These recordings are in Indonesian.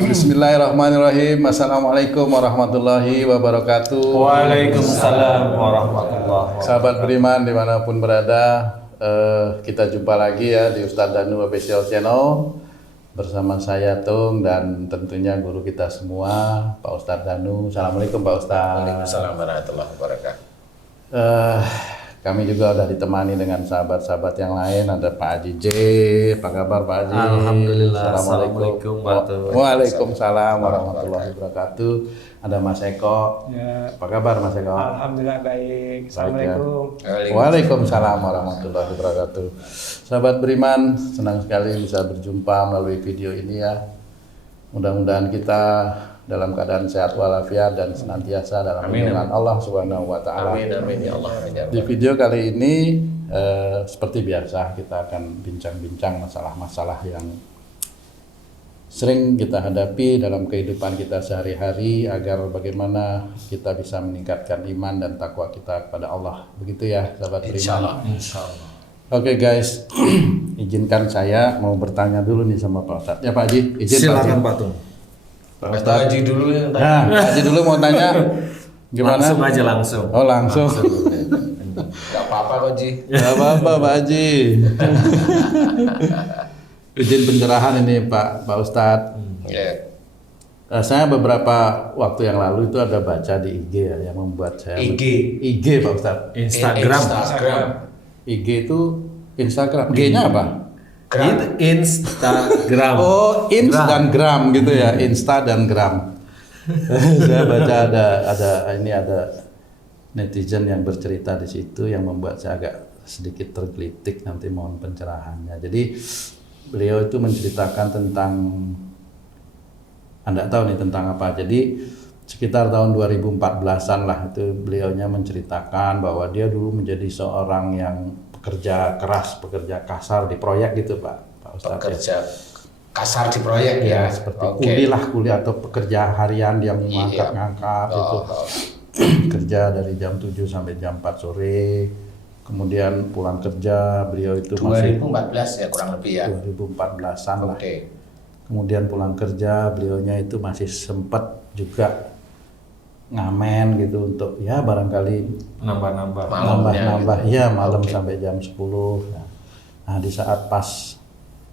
Bismillahirrahmanirrahim. Assalamualaikum warahmatullahi wabarakatuh. Waalaikumsalam warahmatullahi wabarakatuh. Sahabat beriman dimanapun berada, kita jumpa lagi ya di Ustadz Danu Official Channel bersama saya Tung dan tentunya guru kita semua Pak Ustadz Danu. Assalamualaikum Pak Ustadz. Waalaikumsalam warahmatullahi wabarakatuh. Kami juga sudah ditemani dengan sahabat-sahabat yang lain. Ada Pak Haji J. Apa kabar Pak Haji? Alhamdulillah. Assalamualaikum. Waalaikumsalam warahmatullahi wabarakatuh. Ada Mas Eko. Ya. Apa kabar Mas Eko? Alhamdulillah baik. Assalamualaikum. Waalaikumsalam warahmatullahi wabarakatuh. Sahabat beriman, senang sekali bisa berjumpa melalui video ini ya. Mudah-mudahan kita dalam keadaan sehat walafiat dan senantiasa dalam lindungan Allah Subhanahu wa taala. Amin amin ya Allah. Amin, ya Allah. Di video kali ini seperti biasa kita akan bincang-bincang masalah-masalah yang sering kita hadapi dalam kehidupan kita sehari-hari agar bagaimana kita bisa meningkatkan iman dan takwa kita kepada Allah. Begitu ya, sahabat beriman. Insyaallah. Oke guys, izinkan saya mau bertanya dulu nih sama Pak Ustadz. Ya Pak Haji, izin Silakan Pak Pak Tung. Pak Ustadz. Haji dulu yang tanya. Nah, Pak Haji dulu mau tanya gimana? Langsung aja langsung. Oh langsung. Gak apa-apa kok Ji. Gak apa-apa Pak Haji. Izin pencerahan ini Pak Ustadz. Ya. Saya beberapa waktu yang lalu itu ada baca di IG ya, yang membuat saya IG Pak Ustadz. Instagram. IG itu Instagram. G-nya apa? Itu Instagram. Oh, ins dan gram gitu ya, Insta dan gram. Saya baca ada netizen yang bercerita di situ yang membuat saya agak sedikit tergelitik, nanti mohon pencerahannya. Jadi beliau itu menceritakan tentang, Anda tahu nih tentang apa. Jadi sekitar tahun 2014-an lah itu beliaunya menceritakan bahwa dia dulu menjadi seorang yang pekerja keras, pekerja kasar di proyek gitu Pak Ustadz. Pekerja kasar di proyek ya. Seperti kuli atau pekerja harian yang mengangkat-ngangkat itu. Kerja dari jam 7 sampai jam 4 sore. Kemudian pulang kerja beliau itu 2014 ya kurang lebih ya. 2014-an lah. Kemudian pulang kerja beliaunya itu masih sempat juga ngamen gitu untuk ya barangkali Nambah ya malam sampai jam 10. Nah di saat pas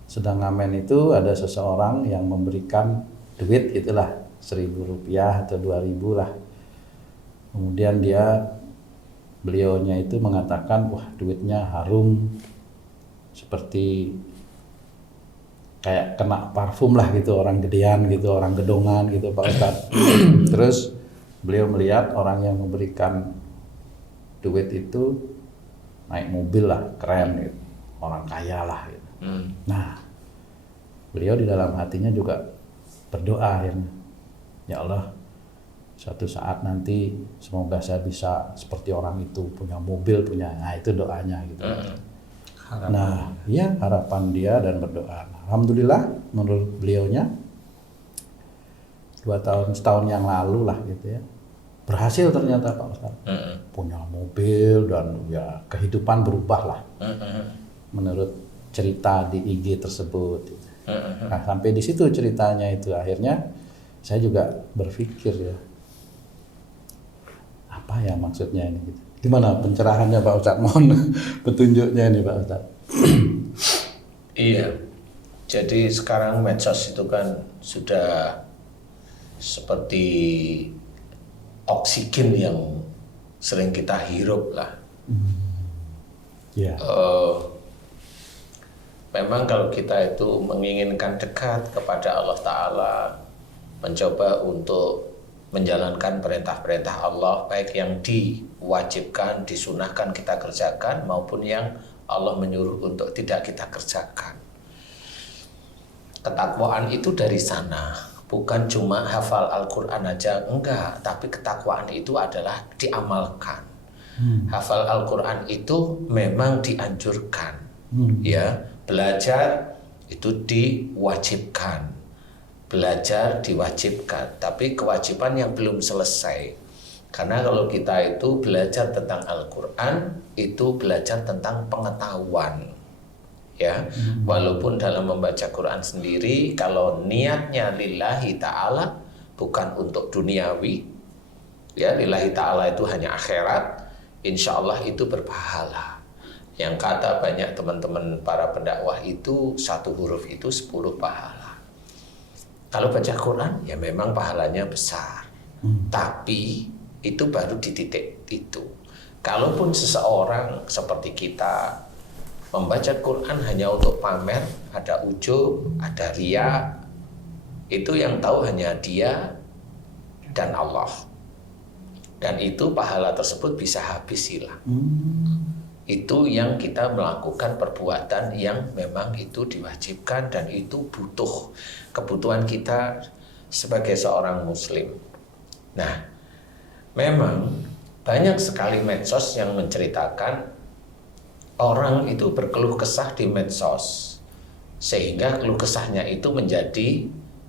sedang ngamen itu ada seseorang yang memberikan duit itulah 1.000 rupiah atau 2.000 lah. Kemudian beliaunya itu mengatakan wah duitnya harum seperti kayak kena parfum lah gitu, orang gedean gitu, orang gedongan gitu Pak Ustadz. Terus beliau melihat orang yang memberikan duit itu naik mobil lah, keren gitu, orang kaya lah gitu. Nah beliau di dalam hatinya juga berdoa akhirnya, ya Allah suatu saat nanti semoga saya bisa seperti orang itu, punya mobil, nah itu doanya gitu. Harapan. Nah ya harapan dia dan berdoa. Alhamdulillah menurut beliaunya 2 tahun, setahun yang lalu lah gitu ya, berhasil ternyata Pak Ustadz. Punya mobil dan ya kehidupan berubah lah menurut cerita di IG tersebut. Nah sampai di situ ceritanya itu akhirnya saya juga berpikir ya apa ya maksudnya ini gitu. Gimana pencerahannya Pak Ustadz, mohon petunjuknya ini Pak Ustadz. Iya, jadi sekarang medsos itu kan sudah seperti oksigen yang sering kita hirup lah. Memang kalau kita itu menginginkan dekat kepada Allah Ta'ala, mencoba untuk menjalankan perintah-perintah Allah, baik yang diwajibkan, disunahkan kita kerjakan, maupun yang Allah menyuruh untuk tidak kita kerjakan. Ketakwaan itu dari sana, bukan cuma hafal Al-Quran aja, enggak, tapi ketakwaan itu adalah diamalkan. Hafal Al-Quran itu memang dianjurkan, ya, belajar itu diwajibkan. Belajar diwajibkan, tapi kewajiban yang belum selesai. Karena kalau kita itu belajar tentang Al-Quran, itu belajar tentang pengetahuan. ya. Walaupun dalam membaca Quran sendiri kalau niatnya lillahi ta'ala bukan untuk duniawi, ya, lillahi ta'ala itu hanya akhirat, insya Allah itu berpahala. Yang kata banyak teman-teman para pendakwah itu satu huruf itu 10 pahala. Kalau baca Quran ya memang pahalanya besar, tapi itu baru di titik itu. Kalaupun seseorang seperti kita membaca Quran hanya untuk pamer, ada ujub, ada riya, itu yang tahu hanya dia dan Allah. Dan itu pahala tersebut bisa habis hilang. Itu yang kita melakukan perbuatan yang memang itu diwajibkan dan itu butuh kebutuhan kita sebagai seorang muslim. Nah, memang banyak sekali medsos yang menceritakan orang itu berkeluh kesah di medsos, sehingga keluh kesahnya itu menjadi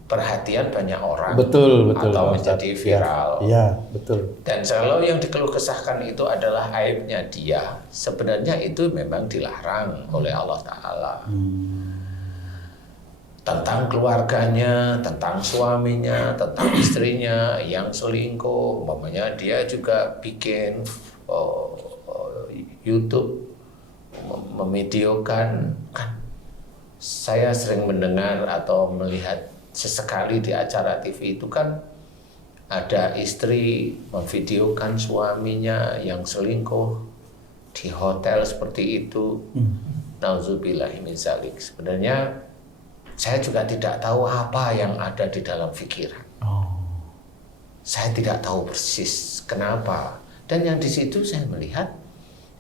perhatian banyak orang, betul, atau Ustaz. menjadi viral. Ya, betul. Dan kalau yang dikeluh kesahkan itu adalah aibnya dia, sebenarnya itu memang dilarang oleh Allah Ta'ala. Tentang keluarganya, tentang suaminya, tentang istrinya yang selingkuh, umpamanya dia juga bikin YouTube memvideokan, kan saya sering mendengar atau melihat sesekali di acara TV itu kan ada istri memvideokan suaminya yang selingkuh di hotel seperti itu. Nauzubillahi min dzalik. Sebenarnya saya juga tidak tahu apa yang ada di dalam pikiran. Saya tidak tahu persis kenapa. Dan yang di situ saya melihat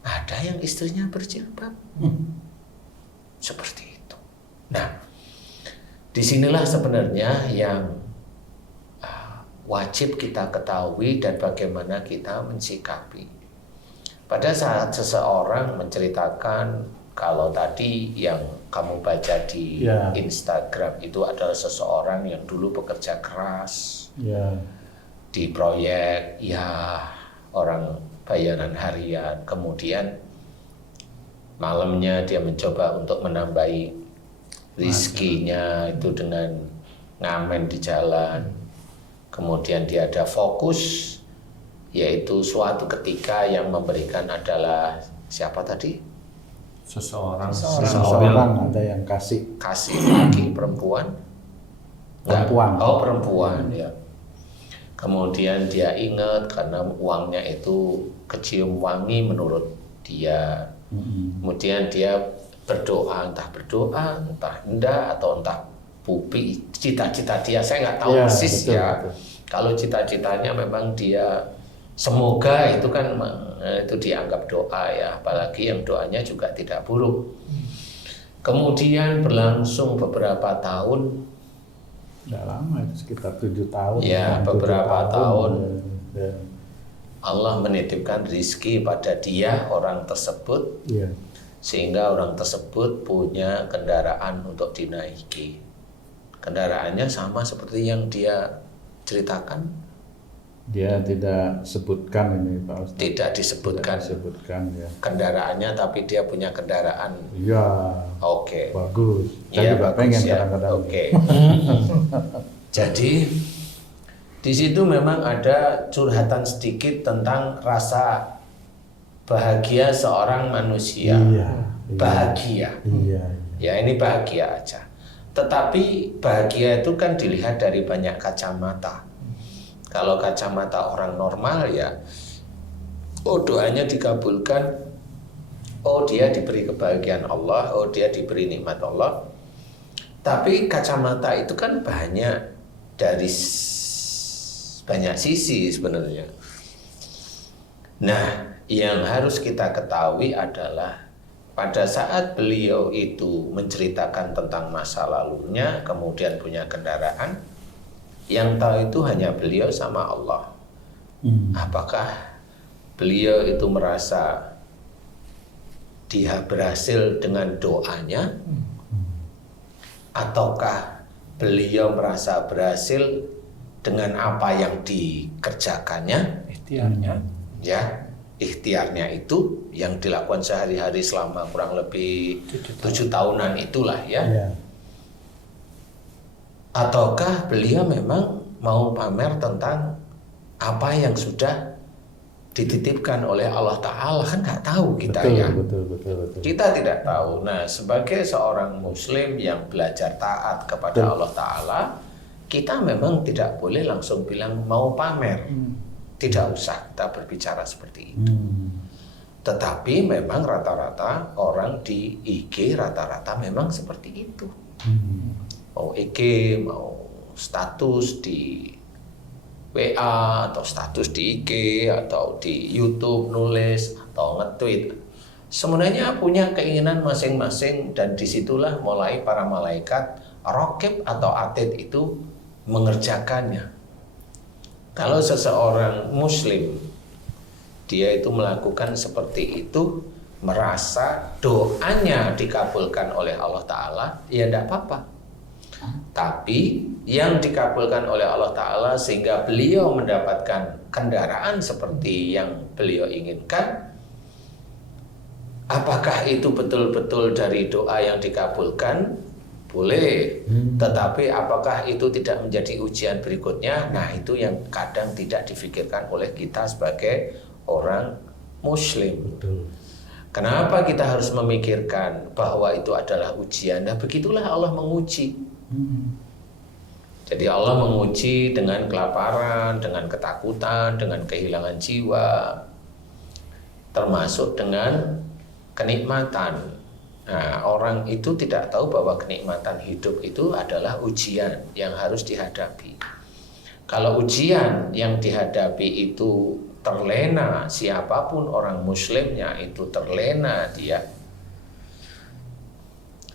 ada yang istrinya berjilbab. Seperti itu. Nah, disinilah sebenarnya yang wajib kita ketahui dan bagaimana kita mensikapi. Pada saat seseorang menceritakan, kalau tadi yang kamu baca di Instagram itu adalah seseorang yang dulu bekerja keras di proyek, ya orang bayaran harian, kemudian malamnya dia mencoba untuk menambahi rizkinya itu dengan ngamen di jalan. Kemudian dia ada fokus, yaitu suatu ketika yang memberikan adalah siapa tadi? Seseorang ada yang kasih laki perempuan? Perempuan. Oh, perempuan, ya. Kemudian dia ingat karena uangnya itu kecium wangi menurut dia. Kemudian dia berdoa, entah enggak atau entah pupi cita-cita dia, saya nggak tahu persis, betul, ya. Betul. Kalau cita-citanya memang dia semoga itu kan itu dianggap doa, ya, apalagi yang doanya juga tidak buruk. Kemudian berlangsung beberapa tahun. Tidak lama, sekitar 7 tahun. Ya, beberapa tahun. Allah menitipkan rizki pada dia, orang tersebut, sehingga orang tersebut punya kendaraan untuk dinaiki. Kendaraannya sama seperti yang dia ceritakan. Dia tidak sebutkan ini, Pak Ustaz. Tidak disebutkan. Ya. Kendaraannya, tapi dia punya kendaraan. Iya. Oke. Bagus. Saya Ya, juga bagus, pengen ya. kadang-kadang. Oke. Jadi di situ memang ada curhatan sedikit tentang rasa bahagia seorang manusia. Bahagia. Ya, ini bahagia aja. Tetapi bahagia itu kan dilihat dari banyak kacamata. Kalau kacamata orang normal, ya, oh doanya dikabulkan, oh dia diberi kebahagiaan Allah, oh dia diberi nikmat Allah. Tapi kacamata itu kan banyak, dari banyak sisi sebenarnya. Nah, yang harus kita ketahui adalah pada saat beliau itu menceritakan tentang masa lalunya, kemudian punya kendaraan, yang tahu itu hanya beliau sama Allah. Apakah beliau itu merasa dia berhasil dengan doanya, ataukah beliau merasa berhasil dengan apa yang dikerjakannya, ikhtiarnya? ya, ikhtiarnya itu yang dilakukan sehari-hari selama kurang lebih 7 tahunan itulah ya. Ataukah beliau memang mau pamer tentang apa yang sudah dititipkan oleh Allah Ta'ala, kan nggak tahu kita ya. Betul. Kita tidak tahu. Nah, sebagai seorang muslim yang belajar taat kepada Allah Ta'ala, kita memang tidak boleh langsung bilang mau pamer. Tidak usah kita berbicara seperti itu. Tetapi memang rata-rata orang di IG rata-rata memang seperti itu. Mau IG, mau status di WA atau status di IG atau di YouTube nulis atau nge-tweet, sebenarnya punya keinginan masing-masing, dan disitulah mulai para malaikat raqib atau atid itu mengerjakannya. Kalau seseorang muslim dia itu melakukan seperti itu, merasa doanya dikabulkan oleh Allah Ta'ala, ya tidak apa-apa. Tapi yang dikabulkan oleh Allah Ta'ala sehingga beliau mendapatkan kendaraan seperti yang beliau inginkan, apakah itu betul-betul dari doa yang dikabulkan? Boleh. Tetapi apakah itu tidak menjadi ujian berikutnya? Nah, itu yang kadang tidak difikirkan oleh kita sebagai orang muslim. Kenapa kita harus memikirkan bahwa itu adalah ujian? Nah, begitulah Allah menguji. Jadi Allah menguji dengan kelaparan, dengan ketakutan, dengan kehilangan jiwa, termasuk dengan kenikmatan. Nah, orang itu tidak tahu bahwa kenikmatan hidup itu adalah ujian yang harus dihadapi. Kalau ujian yang dihadapi itu terlena, siapapun orang muslimnya itu terlena dia,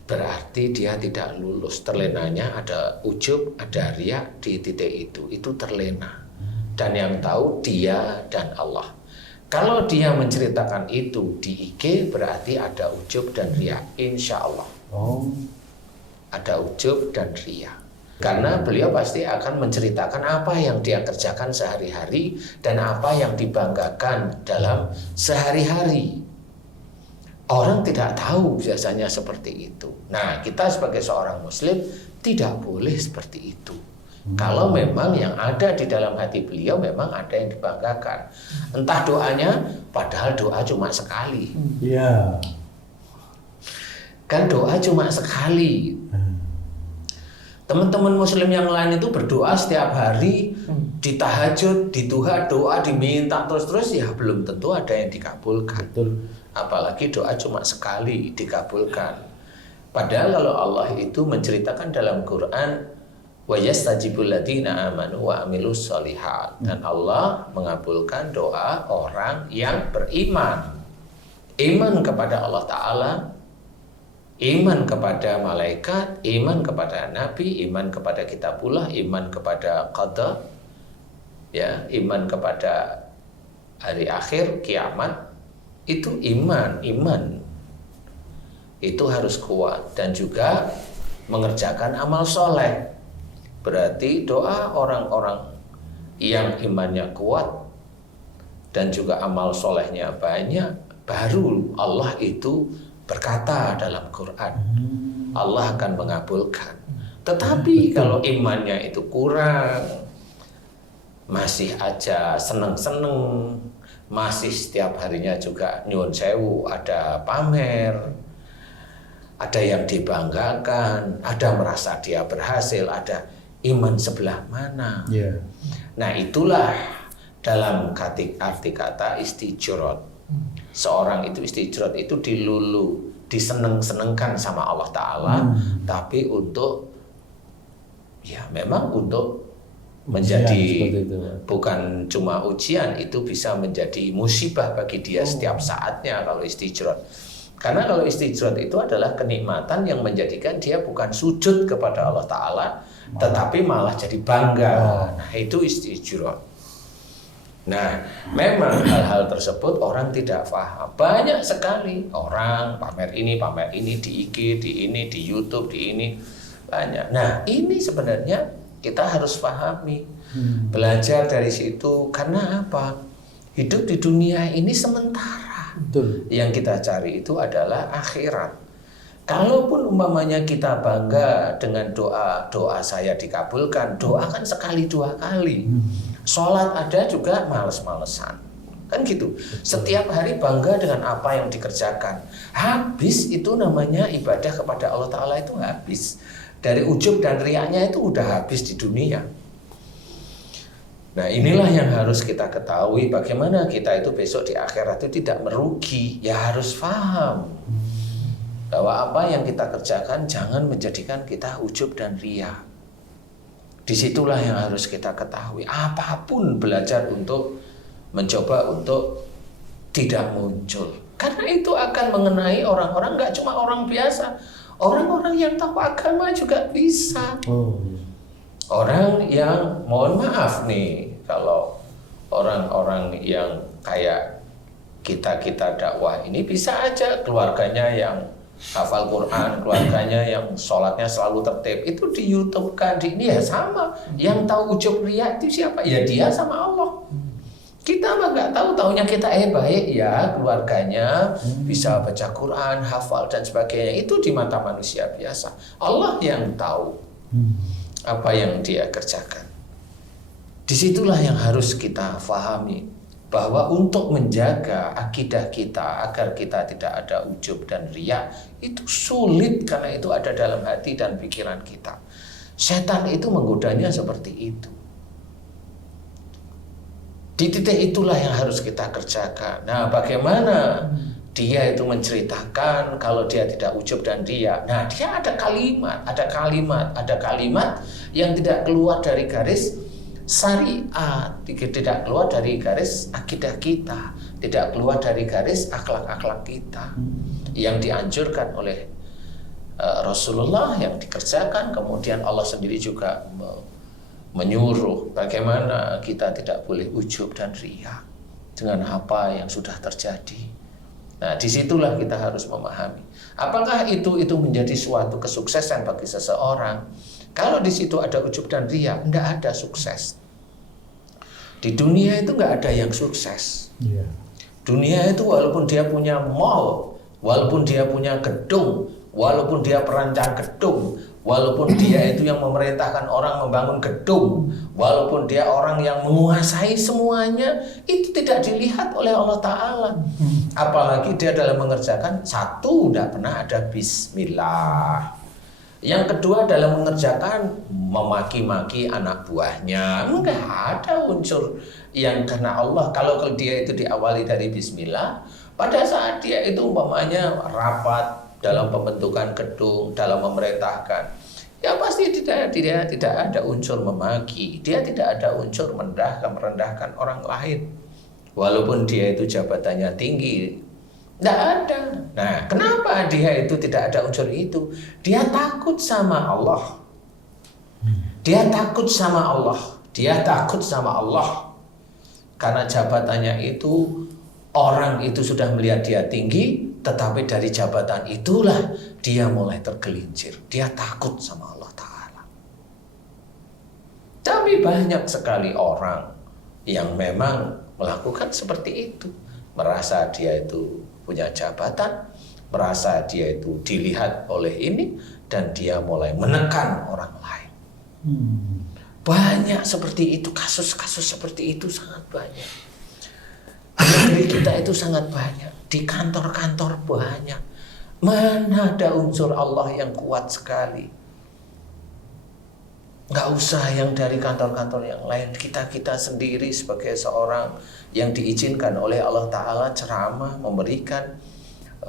berarti dia tidak lulus. Terlenanya ada ujub, ada riya di titik itu terlena. Dan yang tahu dia dan Allah. Kalau dia menceritakan itu di IG, berarti ada ujub dan riya, insya Allah. Ada ujub dan riya. Karena beliau pasti akan menceritakan apa yang dia kerjakan sehari-hari dan apa yang dibanggakan dalam sehari-hari. Orang tidak tahu biasanya seperti itu. Nah, kita sebagai seorang muslim tidak boleh seperti itu. Kalau memang yang ada di dalam hati beliau memang ada yang dibanggakan. Entah doanya, padahal doa cuma sekali. Kan doa cuma sekali. Teman-teman muslim yang lain itu berdoa setiap hari, di tahajud, di duha, doa diminta terus-terus, ya belum tentu ada yang dikabulkan. Apalagi doa cuma sekali dikabulkan. Padahal kalau Allah itu menceritakan dalam Quran, wa yastajibul ladzina amanu wa amilus sholihat, dan Allah mengabulkan doa orang yang beriman. Iman kepada Allah Ta'ala, iman kepada malaikat, iman kepada nabi, iman kepada kitabullah, iman kepada qada, ya, iman kepada hari akhir, kiamat. Itu iman itu harus kuat, dan juga mengerjakan amal soleh. Berarti doa orang-orang yang imannya kuat dan juga amal solehnya banyak, baru Allah itu berkata dalam Quran, Allah akan mengabulkan. Tetapi kalau imannya itu kurang, masih aja seneng-seneng, masih setiap harinya juga nyuwun sewu, ada pamer, ada yang dibanggakan, ada merasa dia berhasil, ada iman sebelah mana. Nah, itulah dalam arti kata istijrot. Seorang itu istijrot itu dilulu, diseneng-senengkan sama Allah Ta'ala, tapi untuk, ya memang untuk menjadi bukan cuma ujian, itu bisa menjadi musibah bagi dia setiap saatnya kalau istijrot. Karena kalau istijrot itu adalah kenikmatan yang menjadikan dia bukan sujud kepada Allah Ta'ala, tetapi malah jadi bangga. Nah, itu istijrot. Nah, memang hal-hal tersebut orang tidak paham. Banyak sekali orang pamer ini di IG, di ini, di YouTube, di ini, banyak. Nah, ini sebenarnya kita harus pahami, belajar dari situ. Karena apa? Hidup di dunia ini sementara. Betul. Yang kita cari itu adalah akhirat. Kalaupun umpamanya kita bangga dengan doa saya dikabulkan, doa kan sekali 2 kali. Sholat ada juga males-malesan. Kan gitu. Setiap hari bangga dengan apa yang dikerjakan. Habis itu namanya ibadah kepada Allah Ta'ala itu habis. Dari ujub dan riaknya itu udah habis di dunia. Nah inilah yang harus kita ketahui, bagaimana kita itu besok di akhirat itu tidak merugi. Ya harus paham bahwa apa yang kita kerjakan jangan menjadikan kita ujub dan riya. Disitulah yang harus kita ketahui. Apapun belajar untuk mencoba untuk tidak muncul. Karena itu akan mengenai orang-orang, gak cuma orang biasa. Orang-orang yang tahu agama juga bisa. Orang yang, mohon maaf nih, kalau orang-orang yang kayak kita dakwah ini bisa aja keluarganya yang hafal Quran, keluarganya yang sholatnya selalu tertib, itu di YouTube kan, ini ya sama. Yang tahu ujub riya itu siapa? Ya dia sama Allah. Kita mah nggak tahu, taunya kita baik ya, keluarganya bisa baca Quran, hafal dan sebagainya. Itu di mata manusia biasa. Allah yang tahu apa yang dia kerjakan. Disitulah yang harus kita pahami, bahwa untuk menjaga akidah kita agar kita tidak ada ujub dan riya itu sulit, karena itu ada dalam hati dan pikiran kita. Setan itu menggodanya seperti itu. Di titik itulah yang harus kita kerjakan. Nah, bagaimana dia itu menceritakan kalau dia tidak ujub dan riya. Nah, dia ada kalimat yang tidak keluar dari garis syariat, tidak keluar dari garis akidah kita, tidak keluar dari garis akhlak-akhlak kita yang dianjurkan oleh Rasulullah, yang dikerjakan. Kemudian Allah sendiri juga menyuruh bagaimana kita tidak boleh ujub dan riya dengan apa yang sudah terjadi. Nah, disitulah kita harus memahami. Apakah itu menjadi suatu kesuksesan bagi seseorang? Kalau di situ ada ujub dan riya, tidak ada sukses. Di dunia itu nggak ada yang sukses. Dunia itu walaupun dia punya mall, walaupun dia punya gedung, walaupun dia perancang gedung, walaupun dia itu yang memerintahkan orang membangun gedung, walaupun dia orang yang menguasai semuanya, itu tidak dilihat oleh Allah Ta'ala. Apalagi dia dalam mengerjakan, satu, tidak pernah ada bismillah. Yang kedua, dalam mengerjakan memaki-maki anak buahnya. Enggak ada unsur yang karena Allah. Kalau dia itu diawali dari bismillah, pada saat dia itu umpamanya rapat dalam pembentukan gedung, dalam memerintahkan, ya pasti tidak ada unsur memaki, dia tidak ada unsur merendahkan orang lain, walaupun dia itu jabatannya tinggi, tidak ada. Nah, kenapa dia itu tidak ada unsur itu? Dia takut sama Allah, dia takut sama Allah, dia takut sama Allah, karena jabatannya itu orang itu sudah melihat dia tinggi. Tetapi dari jabatan itulah dia mulai tergelincir. Dia takut sama Allah Ta'ala. Tapi banyak sekali orang yang memang melakukan seperti itu. Merasa dia itu punya jabatan, merasa dia itu dilihat oleh ini, dan dia mulai menekan orang lain. Banyak seperti itu, kasus-kasus seperti itu sangat banyak. Di negeri kita itu sangat banyak. Di kantor-kantor banyak. Mana ada unsur Allah yang kuat sekali. Nggak usah yang dari kantor-kantor yang lain. Kita sendiri sebagai seorang yang diizinkan oleh Allah Ta'ala ceramah, memberikan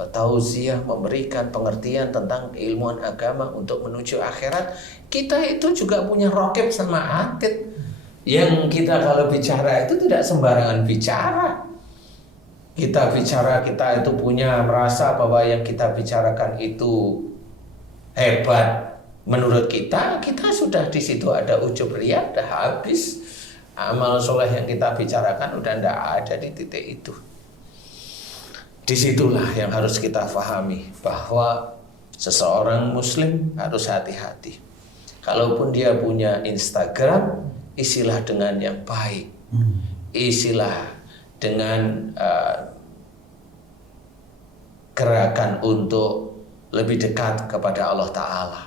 tausiah, memberikan pengertian tentang keilmuan agama untuk menuju akhirat. Kita itu juga punya rokib sama atid. Yang kita kalau bicara itu tidak sembarangan bicara. Kita bicara, kita itu punya merasa bahwa yang kita bicarakan itu hebat. Menurut kita sudah di situ ada ujub riya, udah habis. Amal soleh yang kita bicarakan udah tidak ada di titik itu. Disitulah yang harus kita pahami, bahwa seseorang muslim harus hati-hati. Kalaupun dia punya Instagram, isilah dengan yang baik. Isilah dengan gerakan untuk lebih dekat kepada Allah Ta'ala.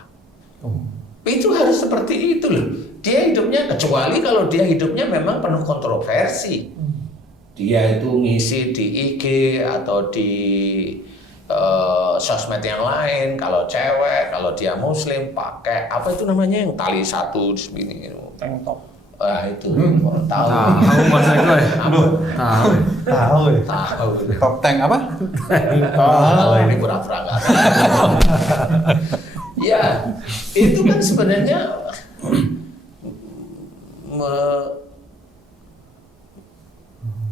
Itu harus seperti itu loh. Dia hidupnya, kecuali kalau dia hidupnya memang penuh kontroversi. Dia itu ngisi di IG atau di sosmed yang lain. Kalau cewek, kalau dia muslim pakai apa itu namanya yang tali satu di sini gitu. Tank top. Itu orang tahu. Tahu Mas Eko ya? Tahu. Tahu. Top tank apa? Ini pura-pura nggak tahu. Ya, itu kan sebenarnya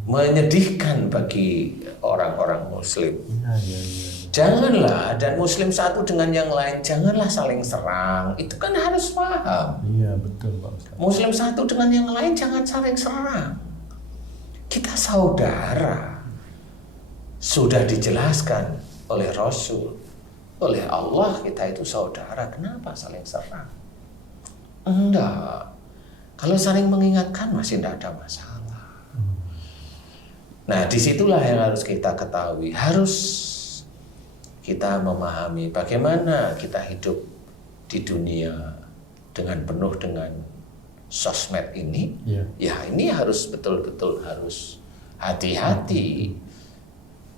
menyedihkan bagi orang-orang muslim. Janganlah, dan muslim satu dengan yang lain janganlah saling serang. Itu kan harus paham. Iya, betul Pak Ustaz. Muslim satu dengan yang lain jangan saling serang. Kita saudara. Sudah dijelaskan oleh Rasul, oleh Allah kita itu saudara. Kenapa saling serang? Enggak. Kalau saling mengingatkan masih tidak ada masalah. Nah, disitulah yang harus kita ketahui. Harus kita memahami bagaimana kita hidup di dunia dengan penuh dengan sosmed ini. Ya ini harus betul-betul harus hati-hati.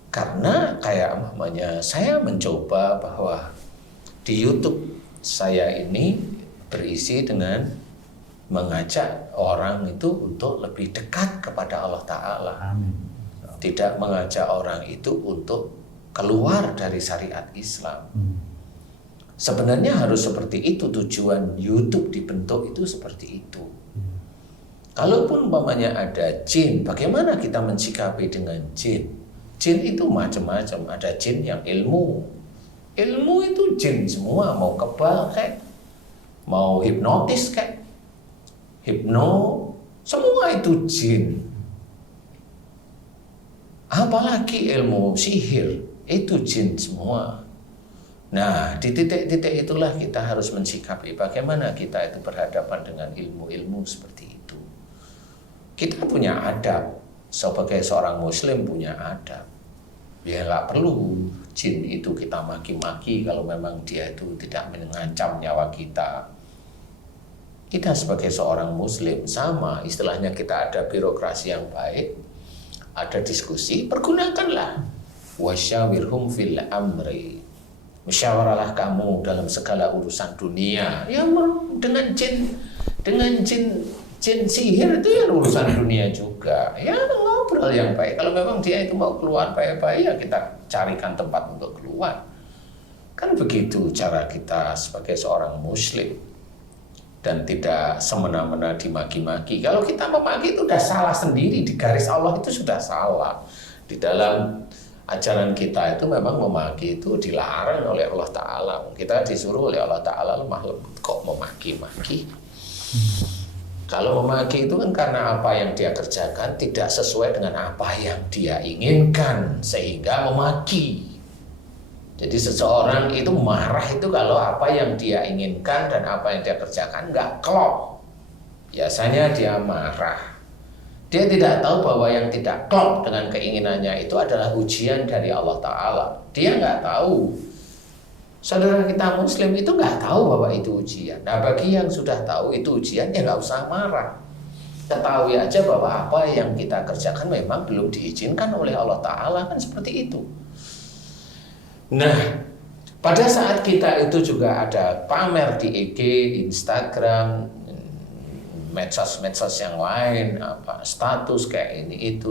Karena kayak umpamanya saya mencoba bahwa di YouTube saya ini berisi dengan mengajak orang itu untuk lebih dekat kepada Allah Ta'ala. Tidak mengajak orang itu untuk keluar dari syariat Islam. Sebenarnya harus seperti itu, tujuan YouTube dibentuk itu seperti itu. Kalaupun umpamanya ada jin, bagaimana kita mensikapi dengan jin? Jin itu macam-macam, ada jin yang ilmu. Ilmu itu jin semua, mau kebal kayak, mau hipnotis kayak, semua itu jin. Apalagi ilmu sihir, itu jin semua. Nah, di titik-titik itulah kita harus mensikapi bagaimana kita itu berhadapan dengan ilmu-ilmu seperti itu. Kita punya adab, sebagai seorang muslim punya adab. Ya nggak perlu jin itu kita maki-maki kalau memang dia itu tidak mengancam nyawa kita. Kita sebagai seorang muslim sama, istilahnya kita ada birokrasi yang baik, ada diskusi, pergunakanlah. Wasyawirhum fil amri. Musyawarahlah kamu dalam segala urusan dunia. Ya dengan jin sihir itu ya urusan dunia juga. Ya ngobrol yang baik. Kalau memang dia itu mau keluar baik-baik, ya kita carikan tempat untuk keluar. Kan begitu cara kita sebagai seorang muslim. Dan tidak semena-mena dimaki-maki. Kalau kita memaki itu sudah salah sendiri. Di garis Allah itu sudah salah. Di dalam ajaran kita itu memang memaki itu dilarang oleh Allah Ta'ala. Kita disuruh oleh Allah Ta'ala lemah lembut kok memaki-maki. Kalau memaki itu kan karena apa yang dia kerjakan tidak sesuai dengan apa yang dia inginkan sehingga memaki. Jadi seseorang itu marah itu kalau apa yang dia inginkan dan apa yang dia kerjakan nggak klop. Biasanya dia marah. Dia tidak tahu bahwa yang tidak klop dengan keinginannya itu adalah ujian dari Allah Ta'ala. Dia nggak tahu. Saudara kita muslim itu nggak tahu bahwa itu ujian. Nah bagi yang sudah tahu itu ujian, ya nggak usah marah. Ketahui aja bahwa apa yang kita kerjakan memang belum diizinkan oleh Allah Ta'ala, kan seperti itu. Nah, pada saat kita itu juga ada pamer di IG, Instagram, medsos-medsos yang lain, apa status kayak ini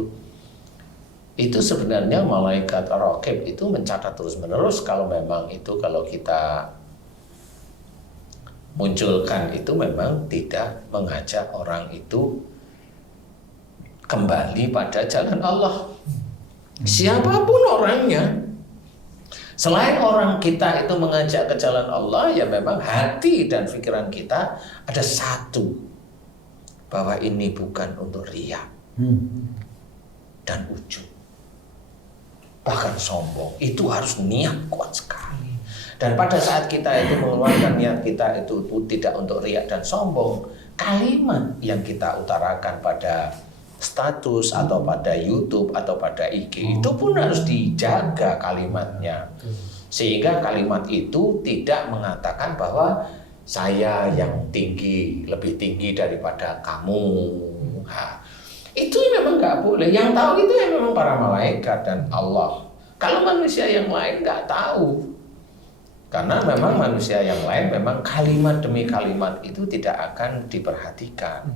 itu sebenarnya malaikat raqib itu mencatat terus-menerus kalau memang itu kalau kita munculkan itu memang tidak mengajak orang itu kembali pada jalan Allah. Siapapun orangnya, selain orang kita itu mengajak ke jalan Allah, ya memang hati dan pikiran kita ada satu, bahwa ini bukan untuk riya dan ujub, bahkan sombong. Itu harus niat kuat sekali. Dan pada saat kita itu mengeluarkan niat kita itu tidak untuk riya dan sombong, kalimat yang kita utarakan pada status atau pada YouTube atau pada IG, itu pun harus dijaga kalimatnya. Sehingga kalimat itu tidak mengatakan bahwa saya yang tinggi, lebih tinggi daripada kamu. Nah, itu memang nggak boleh. Yang tahu itu ya memang para malaikat dan Allah. Kalau manusia yang lain nggak tahu. Karena memang manusia yang lain memang kalimat demi kalimat itu tidak akan diperhatikan.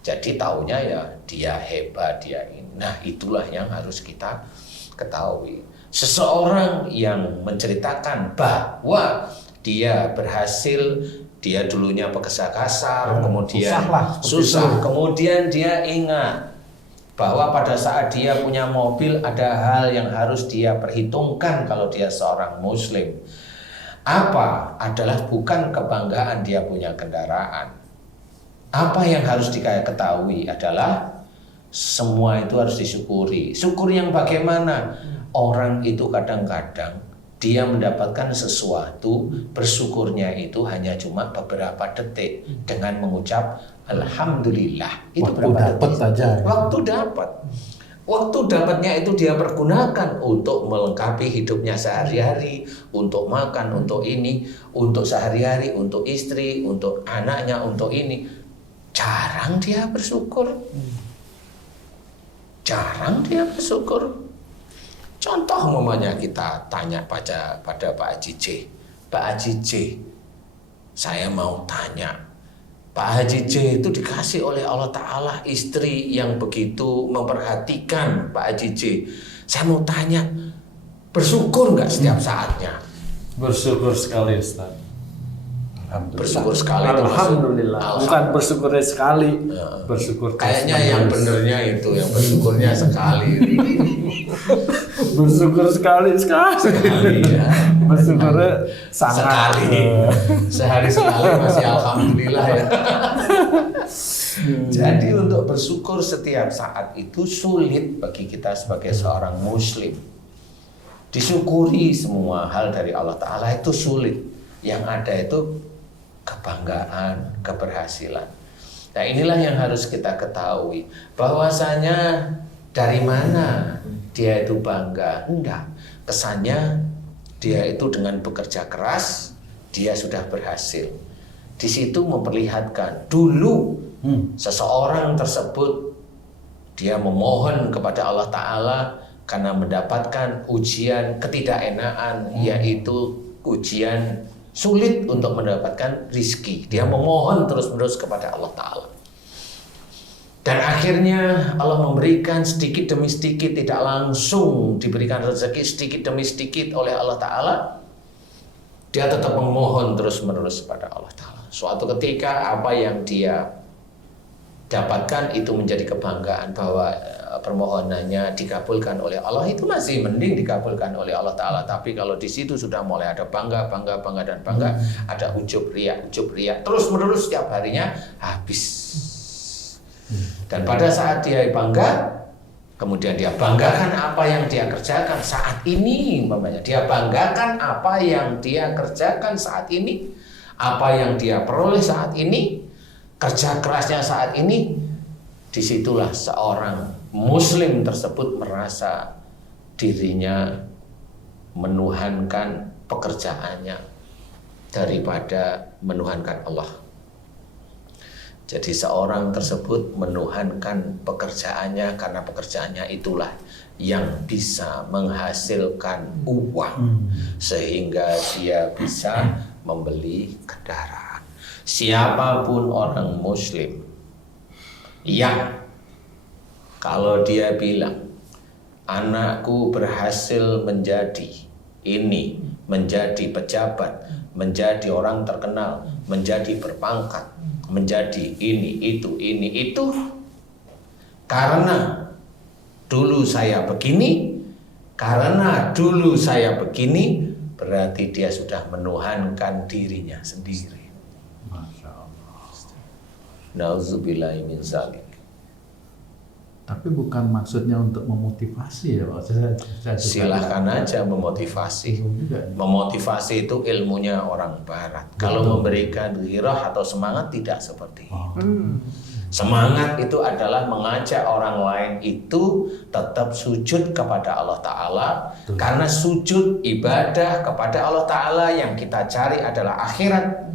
Jadi taunya ya dia hebat, dia ini. Nah, itulah yang harus kita ketahui. Seseorang yang menceritakan bahwa dia berhasil, dia dulunya pekerja kasar, kemudian susah, kemudian dia ingat bahwa pada saat dia punya mobil ada hal yang harus dia perhitungkan kalau dia seorang muslim. Apa adalah bukan kebanggaan dia punya kendaraan. Apa yang harus diketahui adalah semua itu harus disyukuri. Syukur yang bagaimana? Orang itu kadang-kadang dia mendapatkan sesuatu, bersyukurnya itu hanya cuma beberapa detik dengan mengucap Alhamdulillah. Itu waktu berapa dapat detik? saja. Waktu dapat. Waktu dapatnya itu dia pergunakan untuk melengkapi hidupnya sehari-hari, untuk makan, untuk ini, untuk sehari-hari, untuk istri, untuk anaknya, untuk ini. Jarang dia bersyukur. Jarang dia bersyukur. Contoh umpamanya kita tanya pada Pak Haji J. Pak Haji J, saya mau tanya, Pak Haji J itu dikasih oleh Allah Ta'ala istri yang begitu memperhatikan Pak Haji J. Saya mau tanya, bersyukur nggak setiap saatnya? Bersyukur sekali Ustaz. Bersyukur sekali itu Alhamdulillah. Bukan bersyukur sekali. Bersyukur kayaknya yang benernya itu, yang bersyukurnya sekali. Bersyukur sekali. Ya. Bersyukurnya sangat sekali. Sehari sekali masih alhamdulillah ya. Jadi untuk bersyukur setiap saat itu sulit bagi kita sebagai seorang muslim. Disyukuri semua hal dari Allah Ta'ala itu sulit. Yang ada itu kebanggaan, keberhasilan. Nah, inilah yang harus kita ketahui. Bahwasanya dari mana dia itu bangga? Enggak. Kesannya dia itu dengan bekerja keras, dia sudah berhasil. Di situ memperlihatkan dulu seseorang tersebut dia memohon kepada Allah Ta'ala karena mendapatkan ujian ketidakenaan, yaitu ujian sulit untuk mendapatkan rizki. Dia memohon terus-menerus kepada Allah Ta'ala. Dan akhirnya Allah memberikan sedikit demi sedikit, tidak langsung diberikan rezeki sedikit demi sedikit oleh Allah Ta'ala. Dia tetap memohon terus-menerus kepada Allah Ta'ala. Suatu ketika apa yang dia dapatkan itu menjadi kebanggaan bahwa permohonannya dikabulkan oleh Allah, itu masih mending dikabulkan oleh Allah Ta'ala. Tapi kalau di situ sudah mulai ada bangga, ada ujub riya, terus menerus setiap harinya habis. Dan pada saat dia bangga, kemudian dia banggakan apa yang dia kerjakan saat ini, umpamanya dia banggakan apa yang dia kerjakan saat ini, apa yang dia peroleh saat ini, kerja kerasnya saat ini. Disitulah seorang muslim tersebut merasa dirinya menuhankan pekerjaannya daripada menuhankan Allah. Jadi seorang tersebut menuhankan pekerjaannya karena pekerjaannya itulah yang bisa menghasilkan uang sehingga dia bisa membeli kendaraan. Siapapun orang muslim yang kalau dia bilang anakku berhasil menjadi ini, menjadi pejabat, menjadi orang terkenal, menjadi berpangkat, menjadi ini, itu karena dulu saya begini, berarti dia sudah menuhankan dirinya sendiri. Masya Allah. Nauzubillahi min zalik. Tapi bukan maksudnya untuk memotivasi ya Pak. Silahkan aja memotivasi. Memotivasi itu ilmunya orang barat. Kalau memberikan ghirah atau semangat tidak seperti itu. Semangat itu adalah mengajak orang lain itu tetap sujud kepada Allah Ta'ala. Karena sujud ibadah kepada Allah Ta'ala yang kita cari adalah akhirat.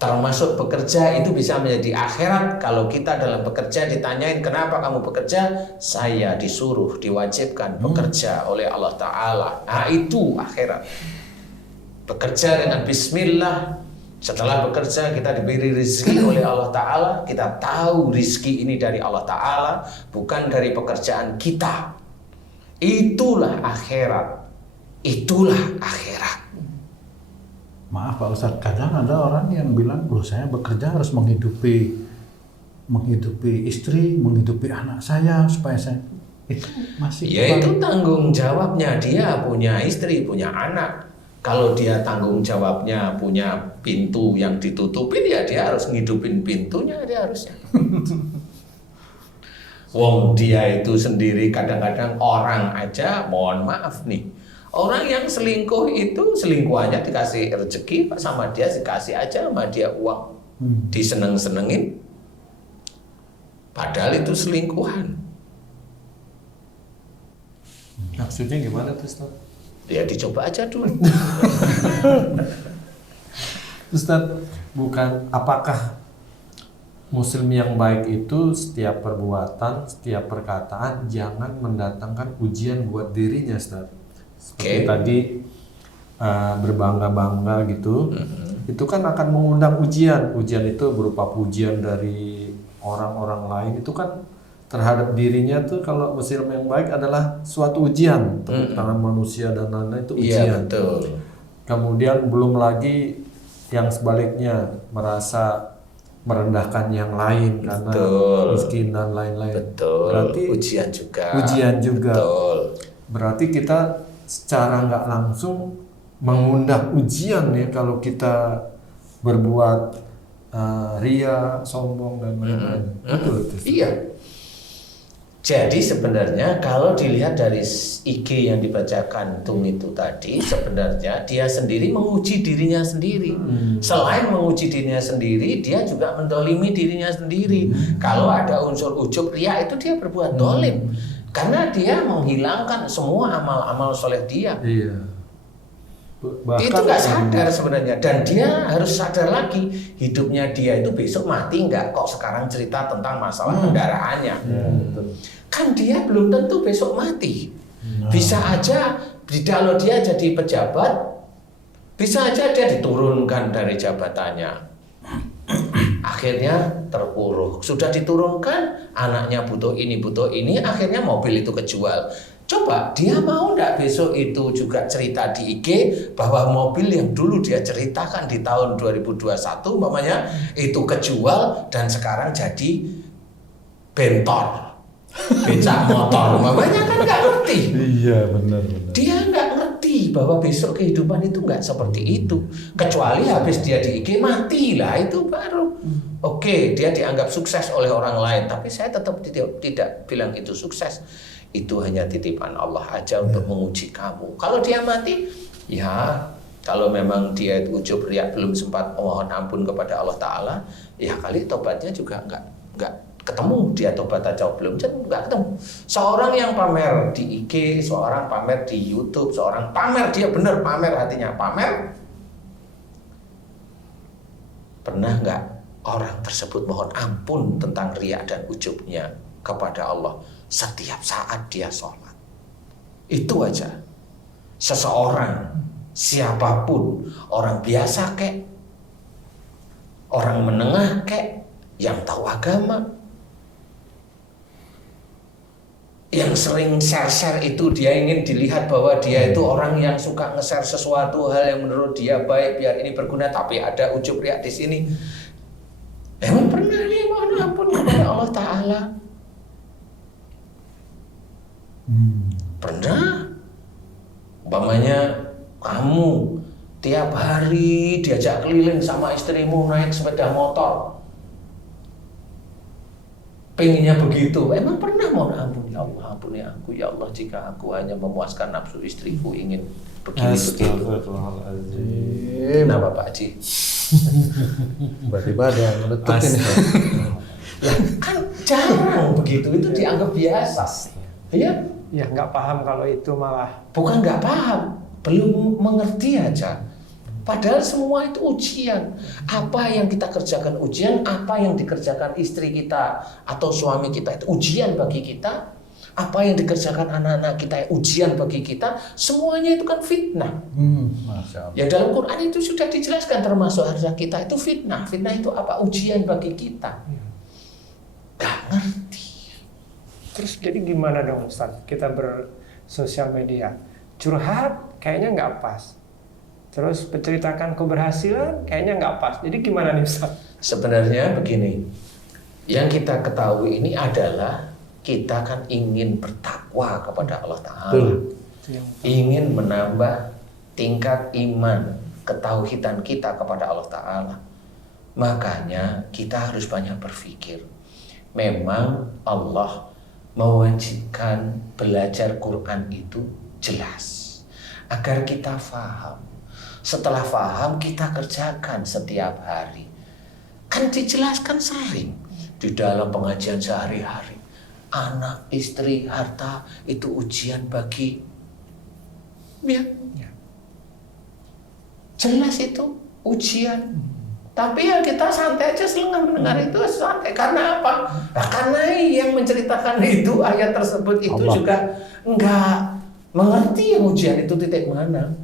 Termasuk bekerja itu bisa menjadi akhirat. Kalau kita dalam bekerja ditanyain kenapa kamu bekerja, saya disuruh, diwajibkan bekerja oleh Allah Ta'ala. Nah itu akhirat. Bekerja dengan bismillah. Setelah bekerja kita diberi rezeki oleh Allah Ta'ala. Kita tahu rezeki ini dari Allah Ta'ala, bukan dari pekerjaan kita. Itulah akhirat. Itulah akhirat. Maaf Pak Ustadz, kadang ada orang yang bilang, loh saya bekerja harus menghidupi istri, menghidupi anak saya, supaya saya itu masih. Ya itu tanggung jawabnya, dia punya istri, punya anak. Kalau dia tanggung jawabnya punya pintu yang ditutupin, ya dia harus ngidupin pintunya, dia harusnya. Wong dia itu sendiri kadang-kadang orang aja, mohon maaf nih. Orang yang selingkuh itu selingkuhannya dikasih rezeki sama dia, dikasih aja sama dia uang. Diseneng-senengin. Padahal itu selingkuhan. Maksudnya gimana tuh Ustaz? Ya dicoba aja dulu. Ustaz, bukan apakah Muslim yang baik itu setiap perbuatan, setiap perkataan jangan mendatangkan ujian buat dirinya, Ustaz? Seperti tadi berbangga-bangga gitu, itu kan akan mengundang ujian. Ujian itu berupa pujian dari orang-orang lain, itu kan terhadap dirinya tuh. Kalau Muslim yang baik adalah suatu ujian, tepuk tangan manusia dan lain-lain itu ujian. Iya betul. Kemudian belum lagi yang sebaliknya merasa merendahkan yang lain karena miskin dan lain-lain. Betul. Berarti ujian juga. Ujian juga. Betul. Berarti kita secara nggak langsung mengundang ujian ya kalau kita berbuat ria, sombong dan lain-lain. Betul itu. Iya. Jadi sebenarnya kalau dilihat dari IG yang dibacakan Tung itu tadi, sebenarnya dia sendiri menguji dirinya sendiri. Selain menguji dirinya sendiri, dia juga mendolimi dirinya sendiri. Kalau ada unsur ujub ria itu dia berbuat dolim. Karena dia menghilangkan semua amal-amal soleh dia. Iya. Itu nggak sadar sebenarnya, dan dia harus sadar lagi hidupnya dia itu besok mati nggak, kok sekarang cerita tentang masalah kendaraannya. Kan dia belum tentu besok mati. Bisa aja kalau dia jadi pejabat, bisa aja dia diturunkan dari jabatannya, akhirnya terpuruk. Sudah diturunkan, anaknya butuh ini, akhirnya mobil itu kejual. Coba dia mau nggak besok itu juga cerita di IG bahwa mobil yang dulu dia ceritakan di tahun 2021 umpamanya itu kejual dan sekarang jadi bentor, becak motor umpamanya, kan nggak ngerti. Iya benar. Dia nggak ngerti bahwa besok kehidupan itu nggak seperti itu, kecuali habis dia di IG mati lah, itu baru oke, dia dianggap sukses oleh orang lain. Tapi saya tetap tidak bilang itu sukses. Itu hanya titipan Allah aja untuk menguji kamu. Kalau dia mati, ya kalau memang dia ujub riya belum sempat mohon ampun kepada Allah Ta'ala, ya kali tobatnya juga nggak ketemu. Dia tobat aja belum, nggak ketemu. Seorang yang pamer di IG, seorang pamer di YouTube, seorang pamer, dia benar pamer hatinya, pamer. Pernah nggak orang tersebut mohon ampun tentang riya dan ujubnya kepada Allah setiap saat dia sholat? Itu aja. Seseorang, siapapun, orang biasa kek, orang menengah kek, yang tahu agama, yang sering share-share itu dia ingin dilihat bahwa dia itu orang yang suka nge-share sesuatu hal yang menurut dia baik biar ini berguna, tapi ada ujub riya di sini. Emang pernah nih mohon ampun kepada Allah Ta'ala? Pernah? Umpamanya kamu tiap hari diajak keliling sama istrimu naik sepeda motor, pengennya begitu. Emang pernah mohon ampun, ya Allah ampuni aku, ya Allah jika aku hanya memuaskan nafsu istriku ingin begini-begitu. Kenapa Pak Haji? Tiba-tiba ada yang meletup ini. Lah, kan jarang begitu, itu dianggap biasa. Ya, Ya nggak paham kalau itu malah. bukan nggak paham, belum mengerti aja. Padahal semua itu ujian. Apa yang kita kerjakan ujian, apa yang dikerjakan istri kita atau suami kita itu ujian bagi kita. Apa yang dikerjakan anak-anak kita ujian bagi kita, semuanya itu kan fitnah. Masya Allah. Ya dalam Quran itu sudah dijelaskan termasuk harta kita itu fitnah. Fitnah itu apa? Ujian bagi kita. Gak ngerti. Terus jadi gimana dong Ustaz? Kita bersosial media, curhat kayaknya nggak pas. Terus menceritakan keberhasilan kayaknya nggak pas. Jadi gimana nih Ustaz? Sebenarnya begini, yang kita ketahui ini adalah kita kan ingin bertakwa kepada Allah Ta'ala. Betul. Ingin menambah tingkat iman, ketauhidan kita kepada Allah Ta'ala. Makanya kita harus banyak berpikir. Memang Allah mewajibkan belajar Quran itu jelas. Agar kita faham. Setelah faham kita kerjakan setiap hari. Kan dijelaskan sering di dalam pengajian sehari-hari. Anak, istri, harta itu ujian bagi ya. Jelas itu ujian. Tapi ya kita santai aja selengar mendengar itu santai. Karena apa? Nah, karena yang menceritakan itu ayat tersebut itu Allah. juga enggak mengerti ujian itu titik mana.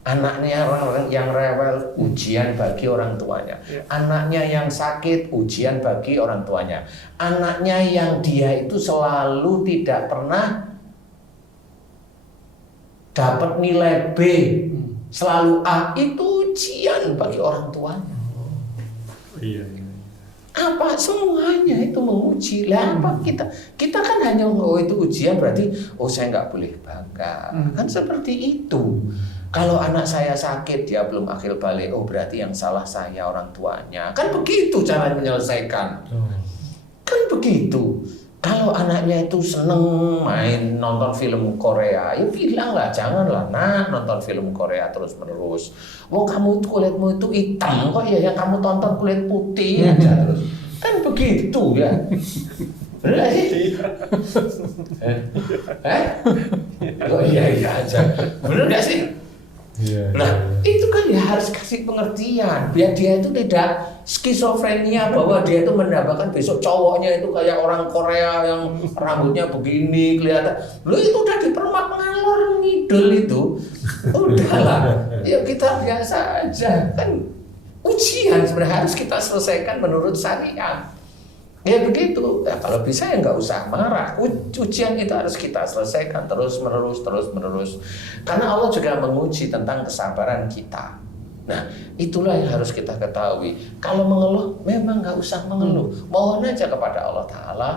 Anaknya orang yang rewel, ujian bagi orang tuanya. Anaknya yang sakit, ujian bagi orang tuanya. Anaknya yang dia itu selalu tidak pernah dapat nilai B, selalu A, itu ujian bagi orang tuanya. Iya. Apa semuanya itu menguji. Lah apa kita kan hanya itu ujian berarti saya nggak boleh bangga. Kan seperti itu. Kalau anak saya sakit dia belum akil balik, berarti yang salah saya orang tuanya. Kan begitu cara menyelesaikan. Kan begitu. Kalau anaknya itu seneng main nonton film Korea, ya bilanglah janganlah nonton film Korea terus menerus. Kamu kulitmu itu hitam kok ya, yang kamu tonton kulit putih aja terus. Kan begitu ya. Bener sih? Iya aja. Bener gak sih? Nah, itu kan ya harus kasih pengertian biar dia itu tidak skizofrenia bahwa dia itu mendapatkan besok cowoknya itu kayak orang Korea yang rambutnya begini kelihatan. Lu itu udah dipermak ngalor ngidul itu. Udahlah, ya kita biasa aja. Kan ujian sebenarnya harus kita selesaikan menurut syariat. Ya begitu. Ya, kalau bisa ya nggak usah marah. Ujian itu harus kita selesaikan terus menerus. Karena Allah juga menguji tentang kesabaran kita. Nah, itulah yang harus kita ketahui. Kalau mengeluh, memang nggak usah mengeluh. Mohon aja kepada Allah Ta'ala.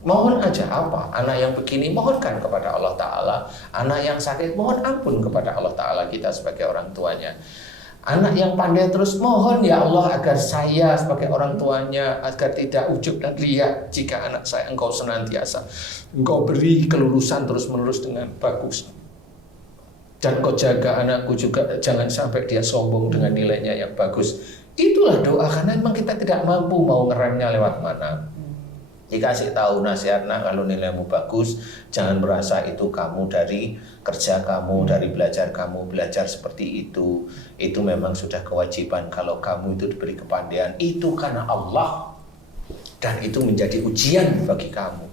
Mohon aja apa? Anak yang begini, mohonkan kepada Allah Ta'ala. Anak yang sakit, mohon ampun kepada Allah Ta'ala kita sebagai orang tuanya. Anak yang pandai terus mohon ya Allah agar saya sebagai orang tuanya agar tidak ujub dan riya jika anak saya engkau senantiasa engkau beri kelulusan terus menerus dengan bagus dan kau jaga anakku juga jangan sampai dia sombong dengan nilainya yang bagus. Itulah doa karena memang kita tidak mampu mau ngeremnya lewat mana. Dikasih tahu nasihat, kalau nilaimu bagus jangan merasa itu kamu dari kerja kamu, dari belajar kamu, belajar seperti itu memang sudah kewajiban. Kalau kamu itu diberi kepandaian itu karena Allah dan itu menjadi ujian bagi kamu.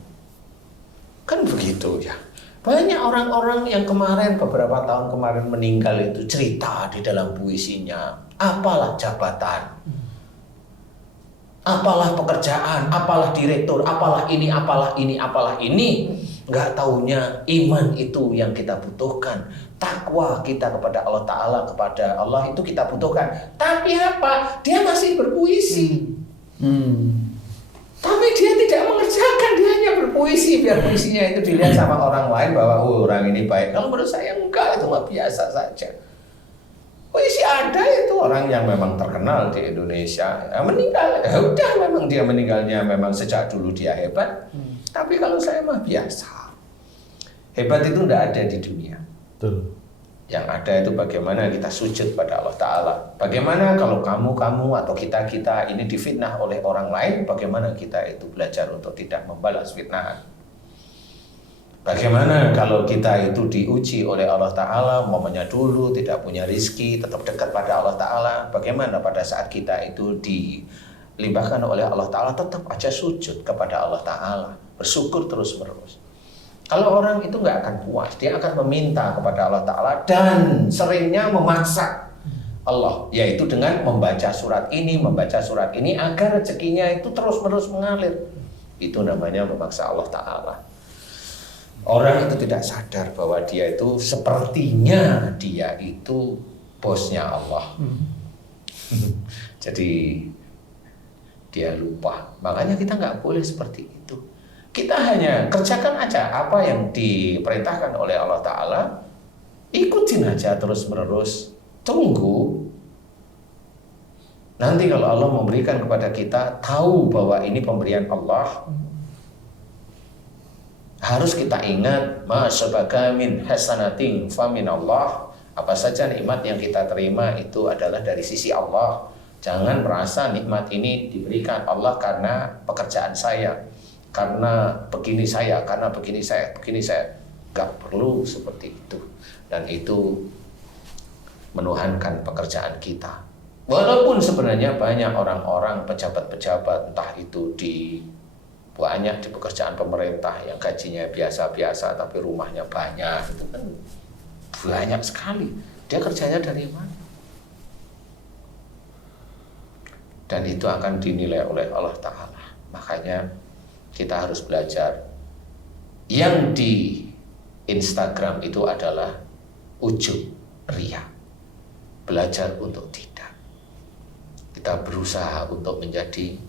Kan begitu ya. Banyak orang-orang yang kemarin beberapa tahun kemarin meninggal itu cerita di dalam puisinya, apalah jabatan, apalah pekerjaan, apalah direktur, apalah ini. Nggak taunya iman itu yang kita butuhkan. Takwa kita kepada Allah Ta'ala, kepada Allah itu kita butuhkan. Tapi apa? Dia masih berpuisi. Tapi dia tidak mengerjakan, dia hanya berpuisi. Biar puisinya itu dilihat sama orang lain bahwa orang ini baik. Kalau menurut saya enggak, itu mah biasa saja. Puisi ada itu orang yang memang terkenal di Indonesia meninggal, udah memang dia meninggalnya memang sejak dulu dia hebat. Tapi kalau saya mah biasa. Hebat itu enggak ada di dunia. Betul. Yang ada itu bagaimana kita sujud pada Allah Ta'ala. Bagaimana kalau kamu atau kita ini difitnah oleh orang lain, bagaimana kita itu belajar untuk tidak membalas fitnahan. Bagaimana kalau kita itu diuji oleh Allah Ta'ala, umpamanya dulu tidak punya rizki, tetap dekat pada Allah Ta'ala. Bagaimana pada saat kita itu dilimpahkan oleh Allah Ta'ala, tetap aja sujud kepada Allah Ta'ala, bersyukur terus-menerus. Kalau orang itu nggak akan puas, dia akan meminta kepada Allah Ta'ala dan seringnya memaksa Allah, yaitu dengan membaca surat ini agar rezekinya itu terus-menerus mengalir. Itu namanya memaksa Allah Ta'ala. Orang itu tidak sadar bahwa dia itu sepertinya dia itu bosnya Allah. Jadi dia lupa. Makanya kita nggak boleh seperti itu. Kita hanya kerjakan aja apa yang diperintahkan oleh Allah Ta'ala, ikutin aja terus-menerus, tunggu. Nanti kalau Allah memberikan kepada kita, tahu bahwa ini pemberian Allah, harus kita ingat, ma sabaka min hasanatin fa min Allah. Apa saja nikmat yang kita terima itu adalah dari sisi Allah. Jangan merasa nikmat ini diberikan Allah karena pekerjaan saya, karena begini saya. Gak perlu seperti itu. Dan itu menuhankan pekerjaan kita. Walaupun sebenarnya banyak orang-orang pejabat-pejabat, entah itu banyak di pekerjaan pemerintah yang gajinya biasa-biasa tapi rumahnya banyak, itu kan banyak sekali. Dia kerjanya dari mana? Dan itu akan dinilai oleh Allah Ta'ala. Makanya kita harus belajar. Yang di Instagram itu adalah ujub, riya. Belajar untuk tidak. Kita berusaha untuk menjadi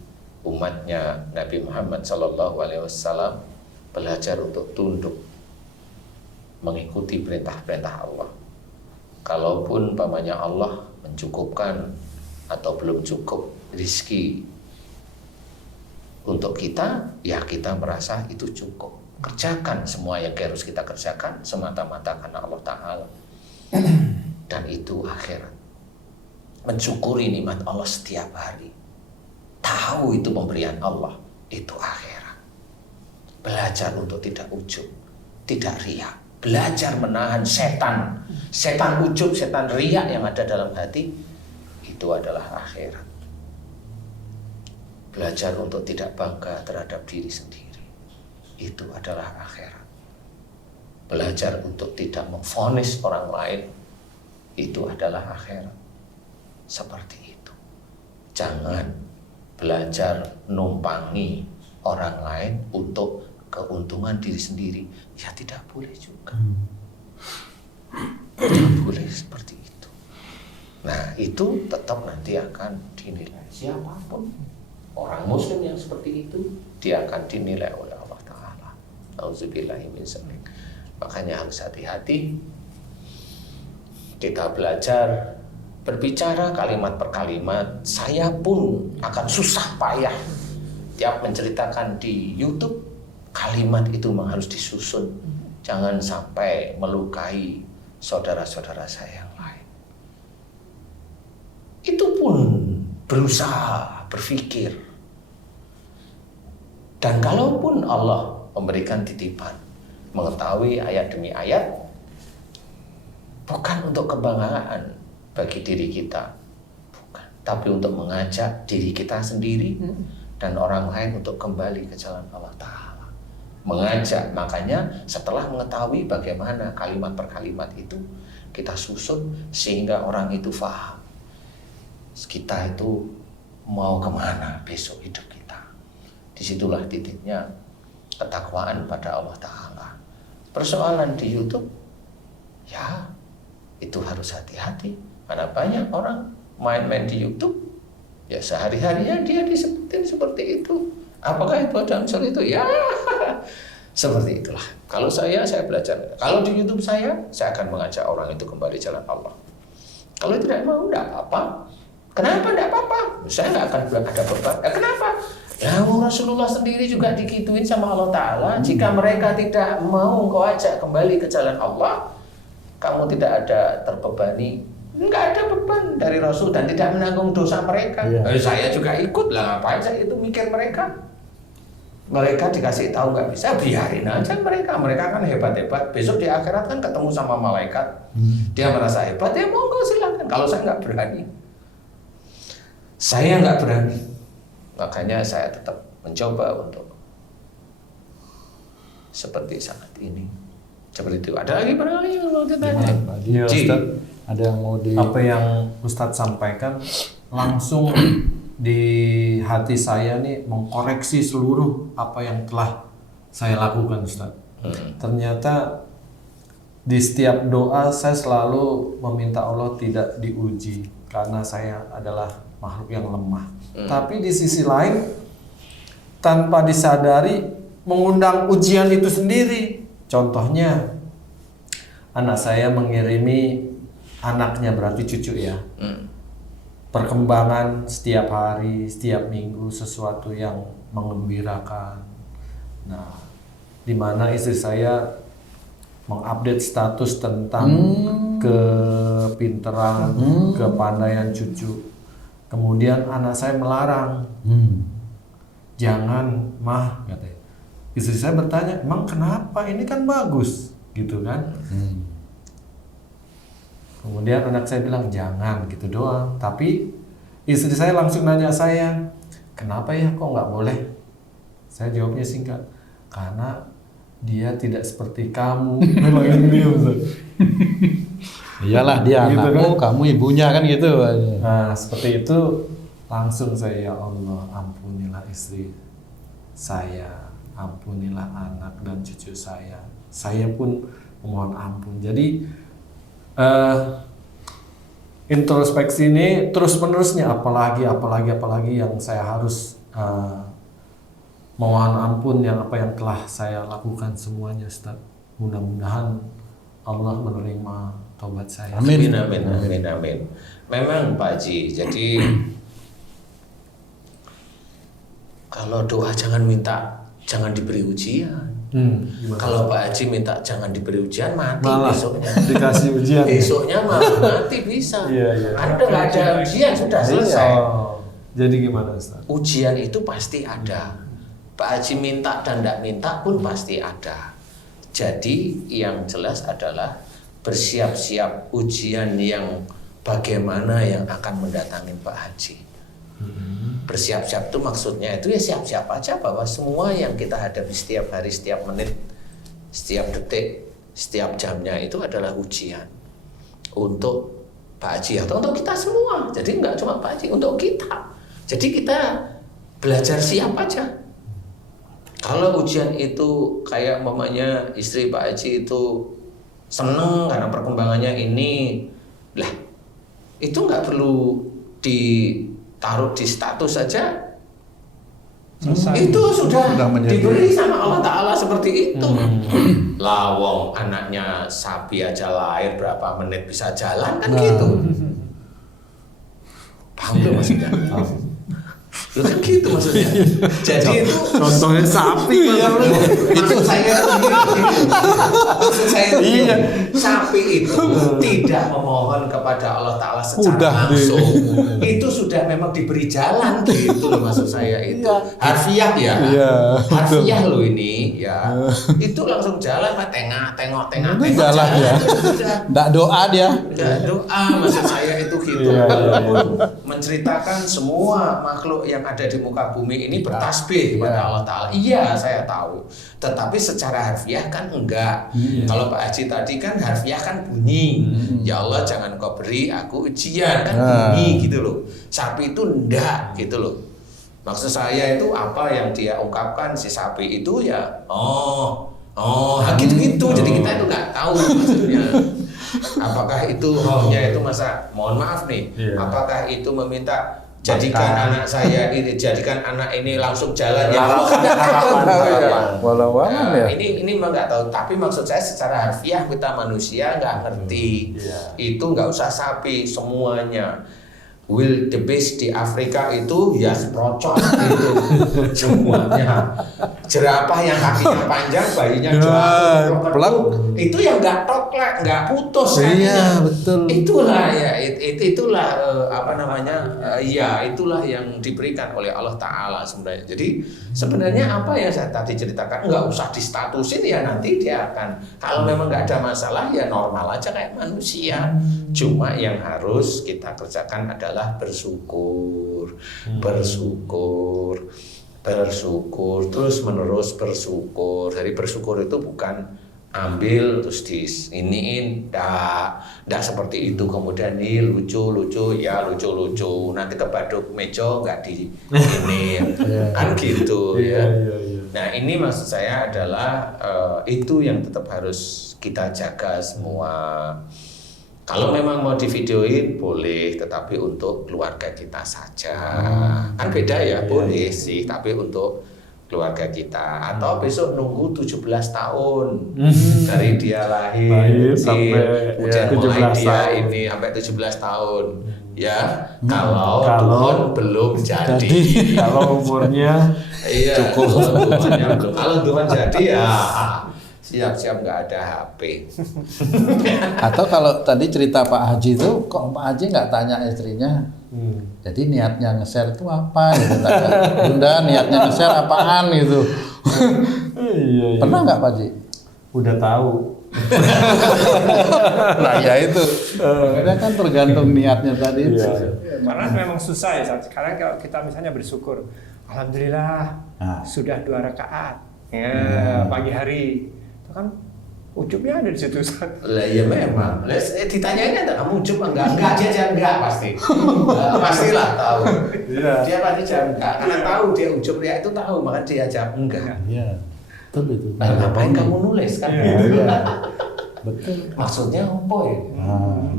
umatnya Nabi Muhammad SAW, belajar untuk tunduk mengikuti perintah-perintah Allah. Kalaupun pamannya Allah mencukupkan atau belum cukup rizki untuk kita, ya kita merasa itu cukup. Kerjakan semua yang harus kita kerjakan semata-mata karena Allah Ta'ala. Dan itu akhirat. Mensyukuri nikmat Allah setiap hari. Tahu itu pemberian Allah, itu akhirat. Belajar untuk tidak ujub, tidak riya. Belajar menahan setan. Setan ujub, setan riya yang ada dalam hati, itu adalah akhirat. Belajar untuk tidak bangga terhadap diri sendiri, itu adalah akhirat. Belajar untuk tidak memvonis orang lain, itu adalah akhirat. Seperti itu. Jangan belajar numpangi orang lain untuk keuntungan diri sendiri. Ya tidak boleh juga. Tidak boleh seperti itu. Nah itu tetap nanti akan dinilai. Siapapun orang muslim yang seperti itu, dia akan dinilai oleh Allah Ta'ala. Auzubillahi min dzalik. Makanya harus hati-hati. Kita belajar berbicara kalimat per kalimat. Saya pun akan susah payah tiap menceritakan di YouTube, kalimat itu memang harus disusun. Jangan sampai melukai saudara-saudara saya yang lain. Itu pun berusaha berpikir. Dan kalaupun Allah memberikan titipan, mengetahui ayat demi ayat, bukan untuk kebanggaan bagi diri kita, bukan, tapi untuk mengajak diri kita sendiri dan orang lain untuk kembali ke jalan Allah Ta'ala. Mengajak, makanya setelah mengetahui bagaimana kalimat per kalimat itu, kita susun sehingga orang itu faham kita itu mau kemana besok hidup kita. Disitulah titiknya ketakwaan pada Allah Ta'ala. Persoalan di YouTube, ya itu harus hati-hati. Karena banyak orang main-main di YouTube, ya sehari-harinya dia disebutin seperti itu. Apakah itu ada unsur itu? Ya, seperti itulah. Kalau saya belajar. Kalau di YouTube saya akan mengajak orang itu kembali jalan Allah. Kalau tidak mau, tidak apa-apa. Kenapa tidak apa-apa? Saya nggak akan ada beban. Kenapa? Ya, Rasulullah sendiri juga digituin sama Allah Ta'ala. Jika mereka tidak mau engkau ajak kembali ke jalan Allah, kamu tidak ada terbebani. Enggak ada beban dari Rasul dan tidak menanggung dosa mereka. Saya juga ikut lah, ngapain saya itu mikir mereka? Mereka dikasih tahu nggak bisa, biarin aja mereka. Mereka kan hebat-hebat. Besok di akhirat kan ketemu sama malaikat. Dia merasa hebat, ya monggo silakan. Kalau saya nggak berani, saya nggak berani. Makanya saya tetap mencoba untuk seperti saat ini. Seperti itu. Ada lagi barangkali yang mau ditanya? Iya, Ustaz. Ada yang mau di Apa yang Ustadz sampaikan langsung di hati saya nih mengkoreksi seluruh apa yang telah saya lakukan, Ustadz. Ternyata di setiap doa saya selalu meminta Allah tidak diuji karena saya adalah makhluk yang lemah. Tapi di sisi lain tanpa disadari mengundang ujian itu sendiri. Contohnya anak saya mengirimi anaknya, berarti cucu ya. Perkembangan setiap hari, setiap minggu sesuatu yang mengembirakan. Nah, di mana istri saya mengupdate status tentang kepinteran, kepandaian cucu. Kemudian anak saya melarang, jangan mah, katanya. Istri saya bertanya, emang kenapa? Ini kan bagus, gitu kan? Kemudian anak saya bilang jangan gitu doang. Tapi istri saya langsung nanya saya, kenapa ya kok nggak boleh? Saya jawabnya singkat, karena dia tidak seperti kamu. Memang ini Ustaz. Iyalah dia Gitu anakmu, kan? kamu ibunya kan gitu. Nah seperti itu langsung saya, ya Allah ampunilah istri saya, ampunilah anak dan cucu saya. Saya pun memohon ampun. Jadi introspeksi ini terus menerusnya, apalagi yang saya harus mohon ampun yang apa yang telah saya lakukan semuanya, Ustaz. Mudah-mudahan Allah menerima taubat saya. Amin. Memang Pak Haji, jadi kalau doa jangan diberi ujian. Kalau Pak Haji minta jangan diberi ujian, mati Malah besoknya. dikasih ujian. Besoknya malah mati bisa. Iya. Anda nggak ada ujian, sudah selesai. Jadi gimana, Ustaz? Ujian itu pasti ada. Pak Haji minta dan tidak minta pun pasti ada. Jadi yang jelas adalah bersiap-siap ujian yang bagaimana yang akan mendatangi Pak Haji. Bersiap-siap itu maksudnya itu ya siap-siap aja bahwa semua yang kita hadapi setiap hari, setiap menit, setiap detik, setiap jamnya itu adalah ujian untuk Pak Haji atau untuk kita semua. Jadi nggak cuma Pak Haji, untuk kita. Jadi kita belajar siap aja. Kalau ujian itu kayak mamanya istri Pak Haji itu seneng karena perkembangannya ini, lah itu nggak perlu ditaruh di status saja. Itu sudah diberi sama Allah Ta'ala seperti itu. Lawong anaknya sapi aja lahir berapa menit bisa jalan kan gitu. Paham tuh maksudnya? Itu kan gitu maksudnya. Jadi itu Contohnya sapi. maksud saya Iya. sapi itu tidak memohon kepada Allah Ta'ala secara Udah langsung. Itu sudah memang diberi jalan gitu loh maksud saya itu. Harfiah ya. Iya, Harfiah loh ini ya. Itu langsung jalan Pak, tengok Itu jalan ya. Nggak doa dia. Enggak doa maksud saya itu gitu. Iya. Walaupun menceritakan semua makhluk yang ada di muka bumi ini bertasbih kepada Allah Ta'ala. Iya, saya tahu. Tetapi secara harfiah kan enggak. Kalau Pak Haji tadi kan harfiah kan bunyi. Ya Allah jangan kau beri aku ujian kan bunyi gitu loh. Sapi itu enggak gitu loh. Maksud saya itu apa yang dia ungkapkan si sapi itu ya gitu-gitu. Jadi kita itu nggak tahu maksudnya. Apakah itu hanya itu masa mohon maaf nih. Apakah itu meminta jadikan anak saya ini, jadikan anak ini langsung jalan ya. Walau ya. Ini memang nggak tahu. Tapi maksud saya secara harfiah kita manusia nggak ngerti. Itu nggak usah sapi semuanya. wildebeest di Afrika itu ya seprocot gitu semuanya. Jerapah yang kakinya panjang, bayinya jatuh, plak. itu yang nggak toklek, nggak putus Iya, kakinya. betul. Itulah ya, itulah apa namanya, ya itulah yang diberikan oleh Allah Taala sebenarnya. Jadi sebenarnya apa yang saya tadi ceritakan nggak usah distatusin ya, nanti dia akan, kalau memang nggak ada masalah ya normal aja kayak manusia. Cuma yang harus kita kerjakan adalah bersyukur, bersyukur terus menerus bersyukur. Dari bersyukur itu bukan ambil terus di iniin, ndak seperti itu. Kemudian nih lucu nanti kebaduk meja nggak di ini kan gitu ya. Nah ini maksud saya adalah itu yang tetap harus kita jaga semua. Kalau memang mau divideoin boleh, tetapi untuk keluarga kita saja. Kan beda ya, boleh sih, tapi untuk keluarga kita. Atau besok nunggu 17 tahun dari dia lahir sampai kemudian mulai 17 dia tahun. ini sampai 17 tahun. Ya, kalau Tuhan belum jadi. Kalau umurnya Iya, kalau Tuhan jadi ya siap-siap nggak ada HP. Atau kalau tadi cerita Pak Haji itu, kok Pak Haji nggak tanya istrinya, jadi niatnya nge-share itu apa gitu, Bunda niatnya nge-share apaan gitu. iya. Pernah nggak Pak Haji? Udah tahu. Nah ya itu, makanya kan tergantung niatnya tadi itu. Karena memang susah ya. Sekarang kalau kita misalnya bersyukur, alhamdulillah sudah 2 rakaat ya pagi hari, itu kan ujubnya ada di situ. Lah ya memang. Ditanyain ada kamu ujub enggak dia enggak pasti. Pastilah tahu. Iya. Dia pasti jawab enggak karena tahu dia ujub dia itu tahu, maka dia jawab enggak. Iya, betul itu. Nah, ngapain kamu nulis kan? Iya, betul. Maksudnya apa ya? Nah,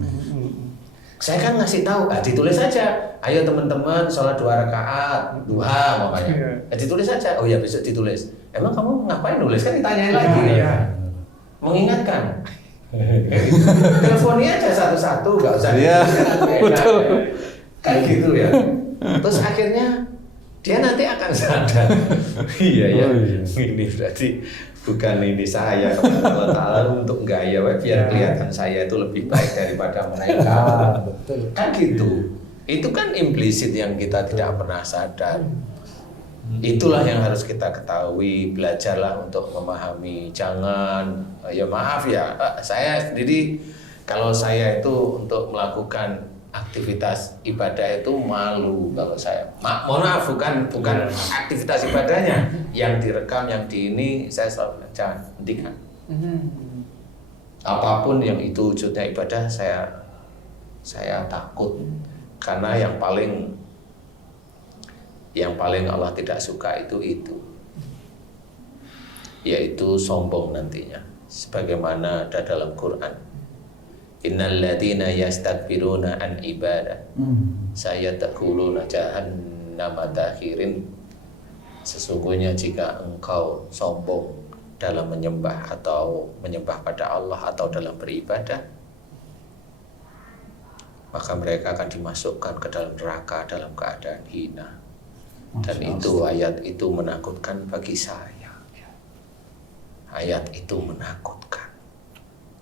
Saya kan ngasih tahu, ditulis saja. Ayo teman-teman, sholat 2 rakaat, duha makanya. Ditulis saja. Oh ya besok ditulis. Emang kamu ngapain nulis, kan ditanyain lagi. Iya. Mengingatkan. Teleponnya aja satu-satu, nggak usah. Iya, betul. Kan gitu ya. Terus akhirnya dia nanti akan sadar. Iya ya. Ini berarti bukan ini saya kepada Allah Ta'ala untuk gaya biar kelihatan saya itu lebih baik daripada mereka. betul. Kan gitu. Itu kan implisit yang kita tidak pernah sadar. Itulah yang harus kita ketahui. Belajarlah untuk memahami. Jangan, ya maaf ya, saya sendiri kalau saya itu untuk melakukan aktivitas ibadah itu malu kalau saya. Mohon maaf, bukan aktivitas ibadahnya yang direkam, yang di ini saya selalu jangan hentikan. Apapun yang itu wujudnya ibadah, saya takut karena yang paling Allah tidak suka itu yaitu sombong nantinya, sebagaimana ada dalam Quran. Innal ladzina yastakbiruna an ibadah sayadkhuluna jahannama dakhirin. Sesungguhnya jika engkau sombong dalam menyembah atau menyembah pada Allah atau dalam beribadah, maka mereka akan dimasukkan ke dalam neraka dalam keadaan hina. Dan itu ayat itu menakutkan bagi saya. Ayat itu menakutkan.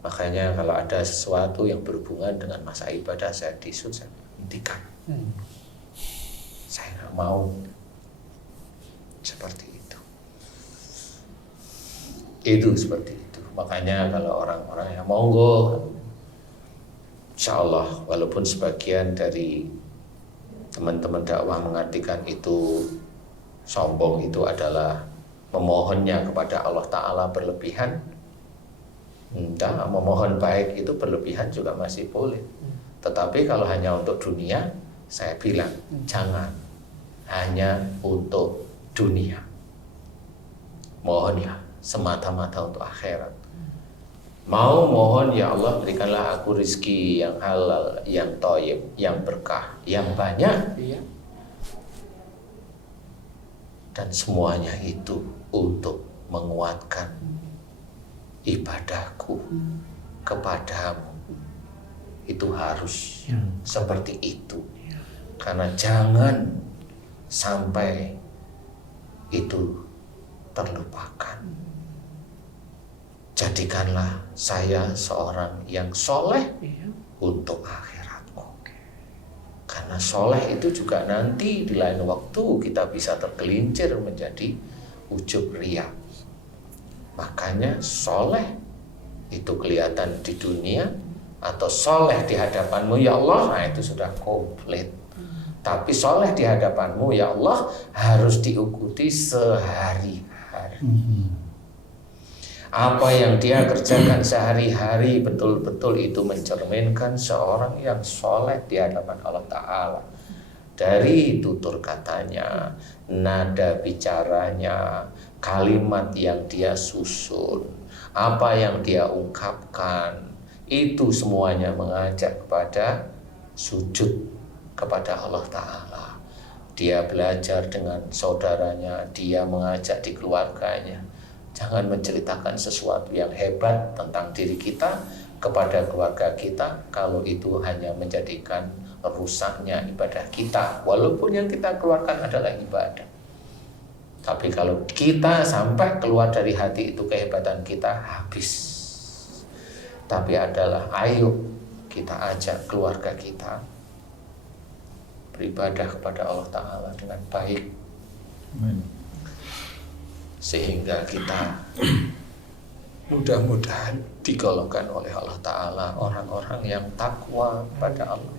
Makanya kalau ada sesuatu yang berhubungan dengan masa ibadah, saya hentikan. Saya nggak mau seperti itu. Itu seperti itu. Makanya kalau orang-orang yang monggo, insya Allah, walaupun sebagian dari teman-teman dakwah mengartikan itu sombong, itu adalah memohonnya kepada Allah Ta'ala berlebihan. Entah, memohon baik itu berlebihan juga masih boleh. Tetapi kalau hanya untuk dunia, saya bilang jangan hanya untuk dunia. Mohon ya semata-mata untuk akhirat. Mau mohon ya Allah berikanlah aku rezeki yang halal, yang thayyib, yang berkah, yang banyak. Dan semuanya itu untuk menguatkan ibadahku kepadamu. Itu harus seperti itu. Karena jangan sampai itu terlupakan. Jadikanlah saya seorang yang soleh untuk akhiratku. Karena soleh itu juga nanti di lain waktu kita bisa tergelincir menjadi ujub riya. Makanya soleh itu kelihatan di dunia atau soleh di hadapanmu ya Allah, nah itu sudah komplit. Tapi soleh di hadapanmu ya Allah harus diikuti sehari-hari. Apa yang dia kerjakan sehari-hari betul-betul itu mencerminkan seorang yang soleh di hadapan Allah Ta'ala. Dari tutur katanya, nada bicaranya, kalimat yang dia susun, apa yang dia ungkapkan, itu semuanya mengajak kepada sujud kepada Allah Ta'ala. Dia belajar dengan saudaranya, dia mengajak di keluarganya. Jangan menceritakan sesuatu yang hebat tentang diri kita kepada keluarga kita kalau itu hanya menjadikan rusaknya ibadah kita, walaupun yang kita keluarkan adalah ibadah. Tapi kalau kita sampai keluar dari hati itu kehebatan kita habis. Tapi adalah ayo kita ajak keluarga kita beribadah kepada Allah Ta'ala dengan baik. Sehingga kita mudah-mudahan digolongkan oleh Allah Ta'ala orang-orang yang takwa pada Allah.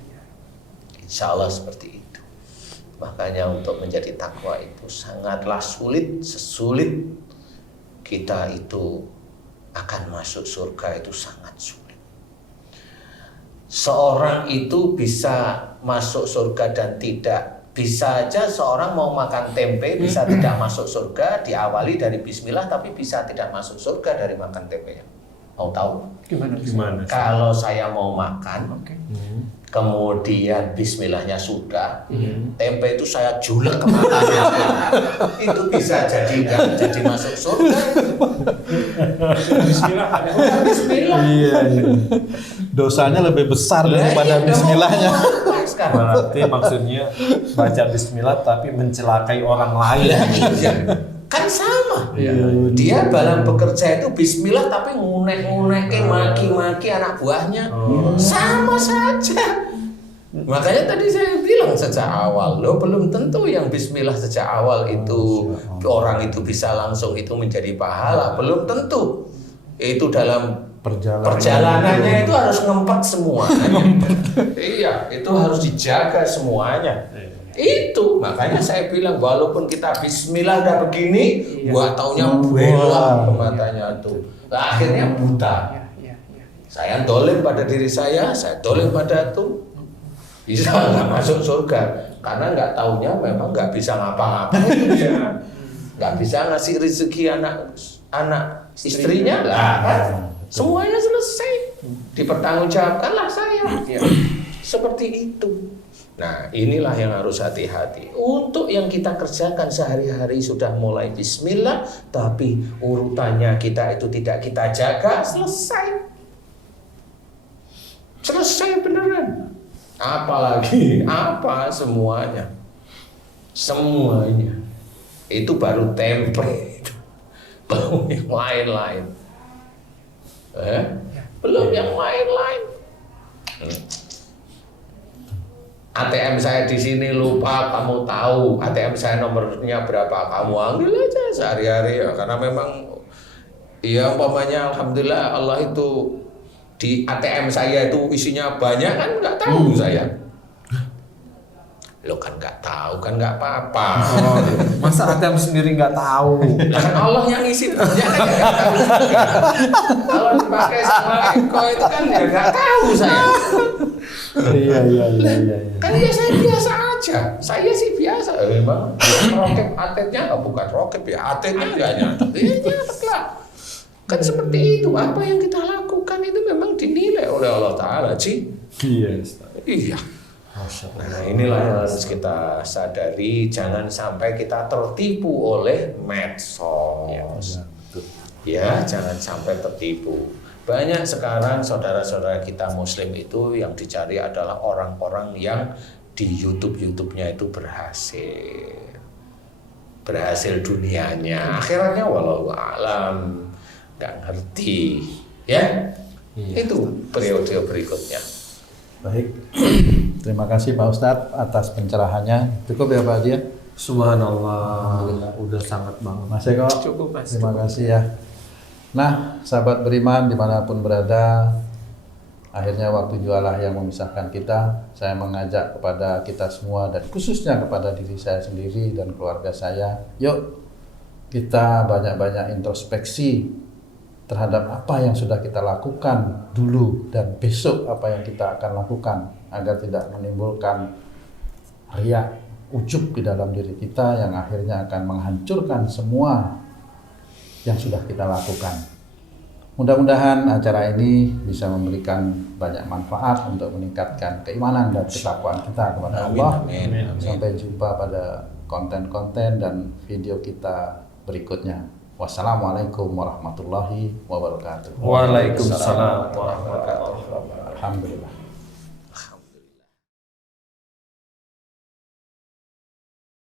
Insya Allah seperti itu. Makanya untuk menjadi takwa itu sangatlah sulit. Sesulit kita itu akan masuk surga itu sangat sulit. Seorang itu bisa masuk surga dan tidak. Bisa aja seorang mau makan tempe bisa tidak masuk surga, diawali dari bismillah, tapi bisa tidak masuk surga dari makan tempe. Mau tahu? Gimana? Kalau saya mau makan, kemudian bismillahnya sudah, tempe itu saya julek ke matanya, itu bisa jadi nggak jadi masuk surga. Bismillah ada. Bismillah. Iya. Dosanya lebih besar daripada bismillahnya. Berarti maksudnya baca bismillah tapi mencelakai orang lain. Kan sama. Dia dalam bekerja itu bismillah tapi ngunek-ngunekin, maki-maki anak buahnya. Sama saja. Makanya tadi saya bilang sejak awal, lo belum tentu yang bismillah sejak awal itu orang itu bisa langsung itu menjadi pahala, belum tentu. Itu dalam perjalanannya itu harus ngempet semuanya. Iya, itu harus dijaga semuanya. Itu makanya saya bilang walaupun kita bismillah udah begini, gua taunya belok ke matanya tuh. Akhirnya buta. Saya dolim pada diri saya dolim pada tuh. Bisa nggak masuk surga karena nggak taunya memang nggak bisa ngapa-ngapain. Nggak bisa ngasih rezeki anak istrinya lah kan. Semuanya selesai, dipertanggungjawabkanlah saya. Ya, seperti itu. Nah, inilah yang harus hati-hati. Untuk yang kita kerjakan sehari-hari sudah mulai bismillah, tapi urutannya kita itu tidak kita jaga, selesai. Selesai beneran. Apalagi, apa semuanya. Semuanya. Itu baru tempe. Belum yang lain-lain. Belum yang lain-lain. ATM saya di sini lupa, kamu tahu ATM saya nomornya berapa, kamu ambil aja sehari-hari ya, karena memang ya umpamanya alhamdulillah Allah itu di ATM saya itu isinya banyak kan nggak tahu saya. Lo kan nggak tahu kan nggak apa-apa. Masa ATM sendiri nggak tahu? Kan Allah yang isi. Kalau dipakai sama Eko itu kan ya nggak tahu saya. Iya. Kan ya saya biasa aja. Saya sih biasa. Memang rokep atletnya bukan rokep ya. Atletnya nggak nyatet. Ya nyatet lah. Kan seperti itu. Apa yang kita lakukan itu memang dinilai oleh Allah Ta'ala, Ci. Iya. Nah inilah yang harus kita sadari, jangan sampai kita tertipu oleh medsos. Ya, jangan sampai tertipu. Banyak sekarang saudara-saudara kita Muslim itu yang dicari adalah orang-orang yang di YouTube-nya itu berhasil dunianya, akhiratnya walau alam nggak ngerti ya. Itu periode berikutnya. Baik, terima kasih Pak Ustadz atas pencerahannya. Cukup ya Pak Haji ya? Subhanallah, udah sangat banget. Mas Eko, Cukup, Mas. terima kasih ya. Nah, sahabat beriman dimanapun berada, akhirnya waktu jualah yang memisahkan kita. Saya mengajak kepada kita semua dan khususnya kepada diri saya sendiri dan keluarga saya, yuk kita banyak-banyak introspeksi terhadap apa yang sudah kita lakukan dulu dan besok apa yang kita akan lakukan agar tidak menimbulkan riya, ujub di dalam diri kita yang akhirnya akan menghancurkan semua yang sudah kita lakukan. Mudah-mudahan acara ini bisa memberikan banyak manfaat untuk meningkatkan keimanan dan ketakwaan kita kepada Allah. Amin. Sampai jumpa pada konten-konten dan video kita berikutnya. Wassalamualaikum warahmatullahi wabarakatuh. Waalaikumsalam warahmatullahi wabarakatuh. Alhamdulillah.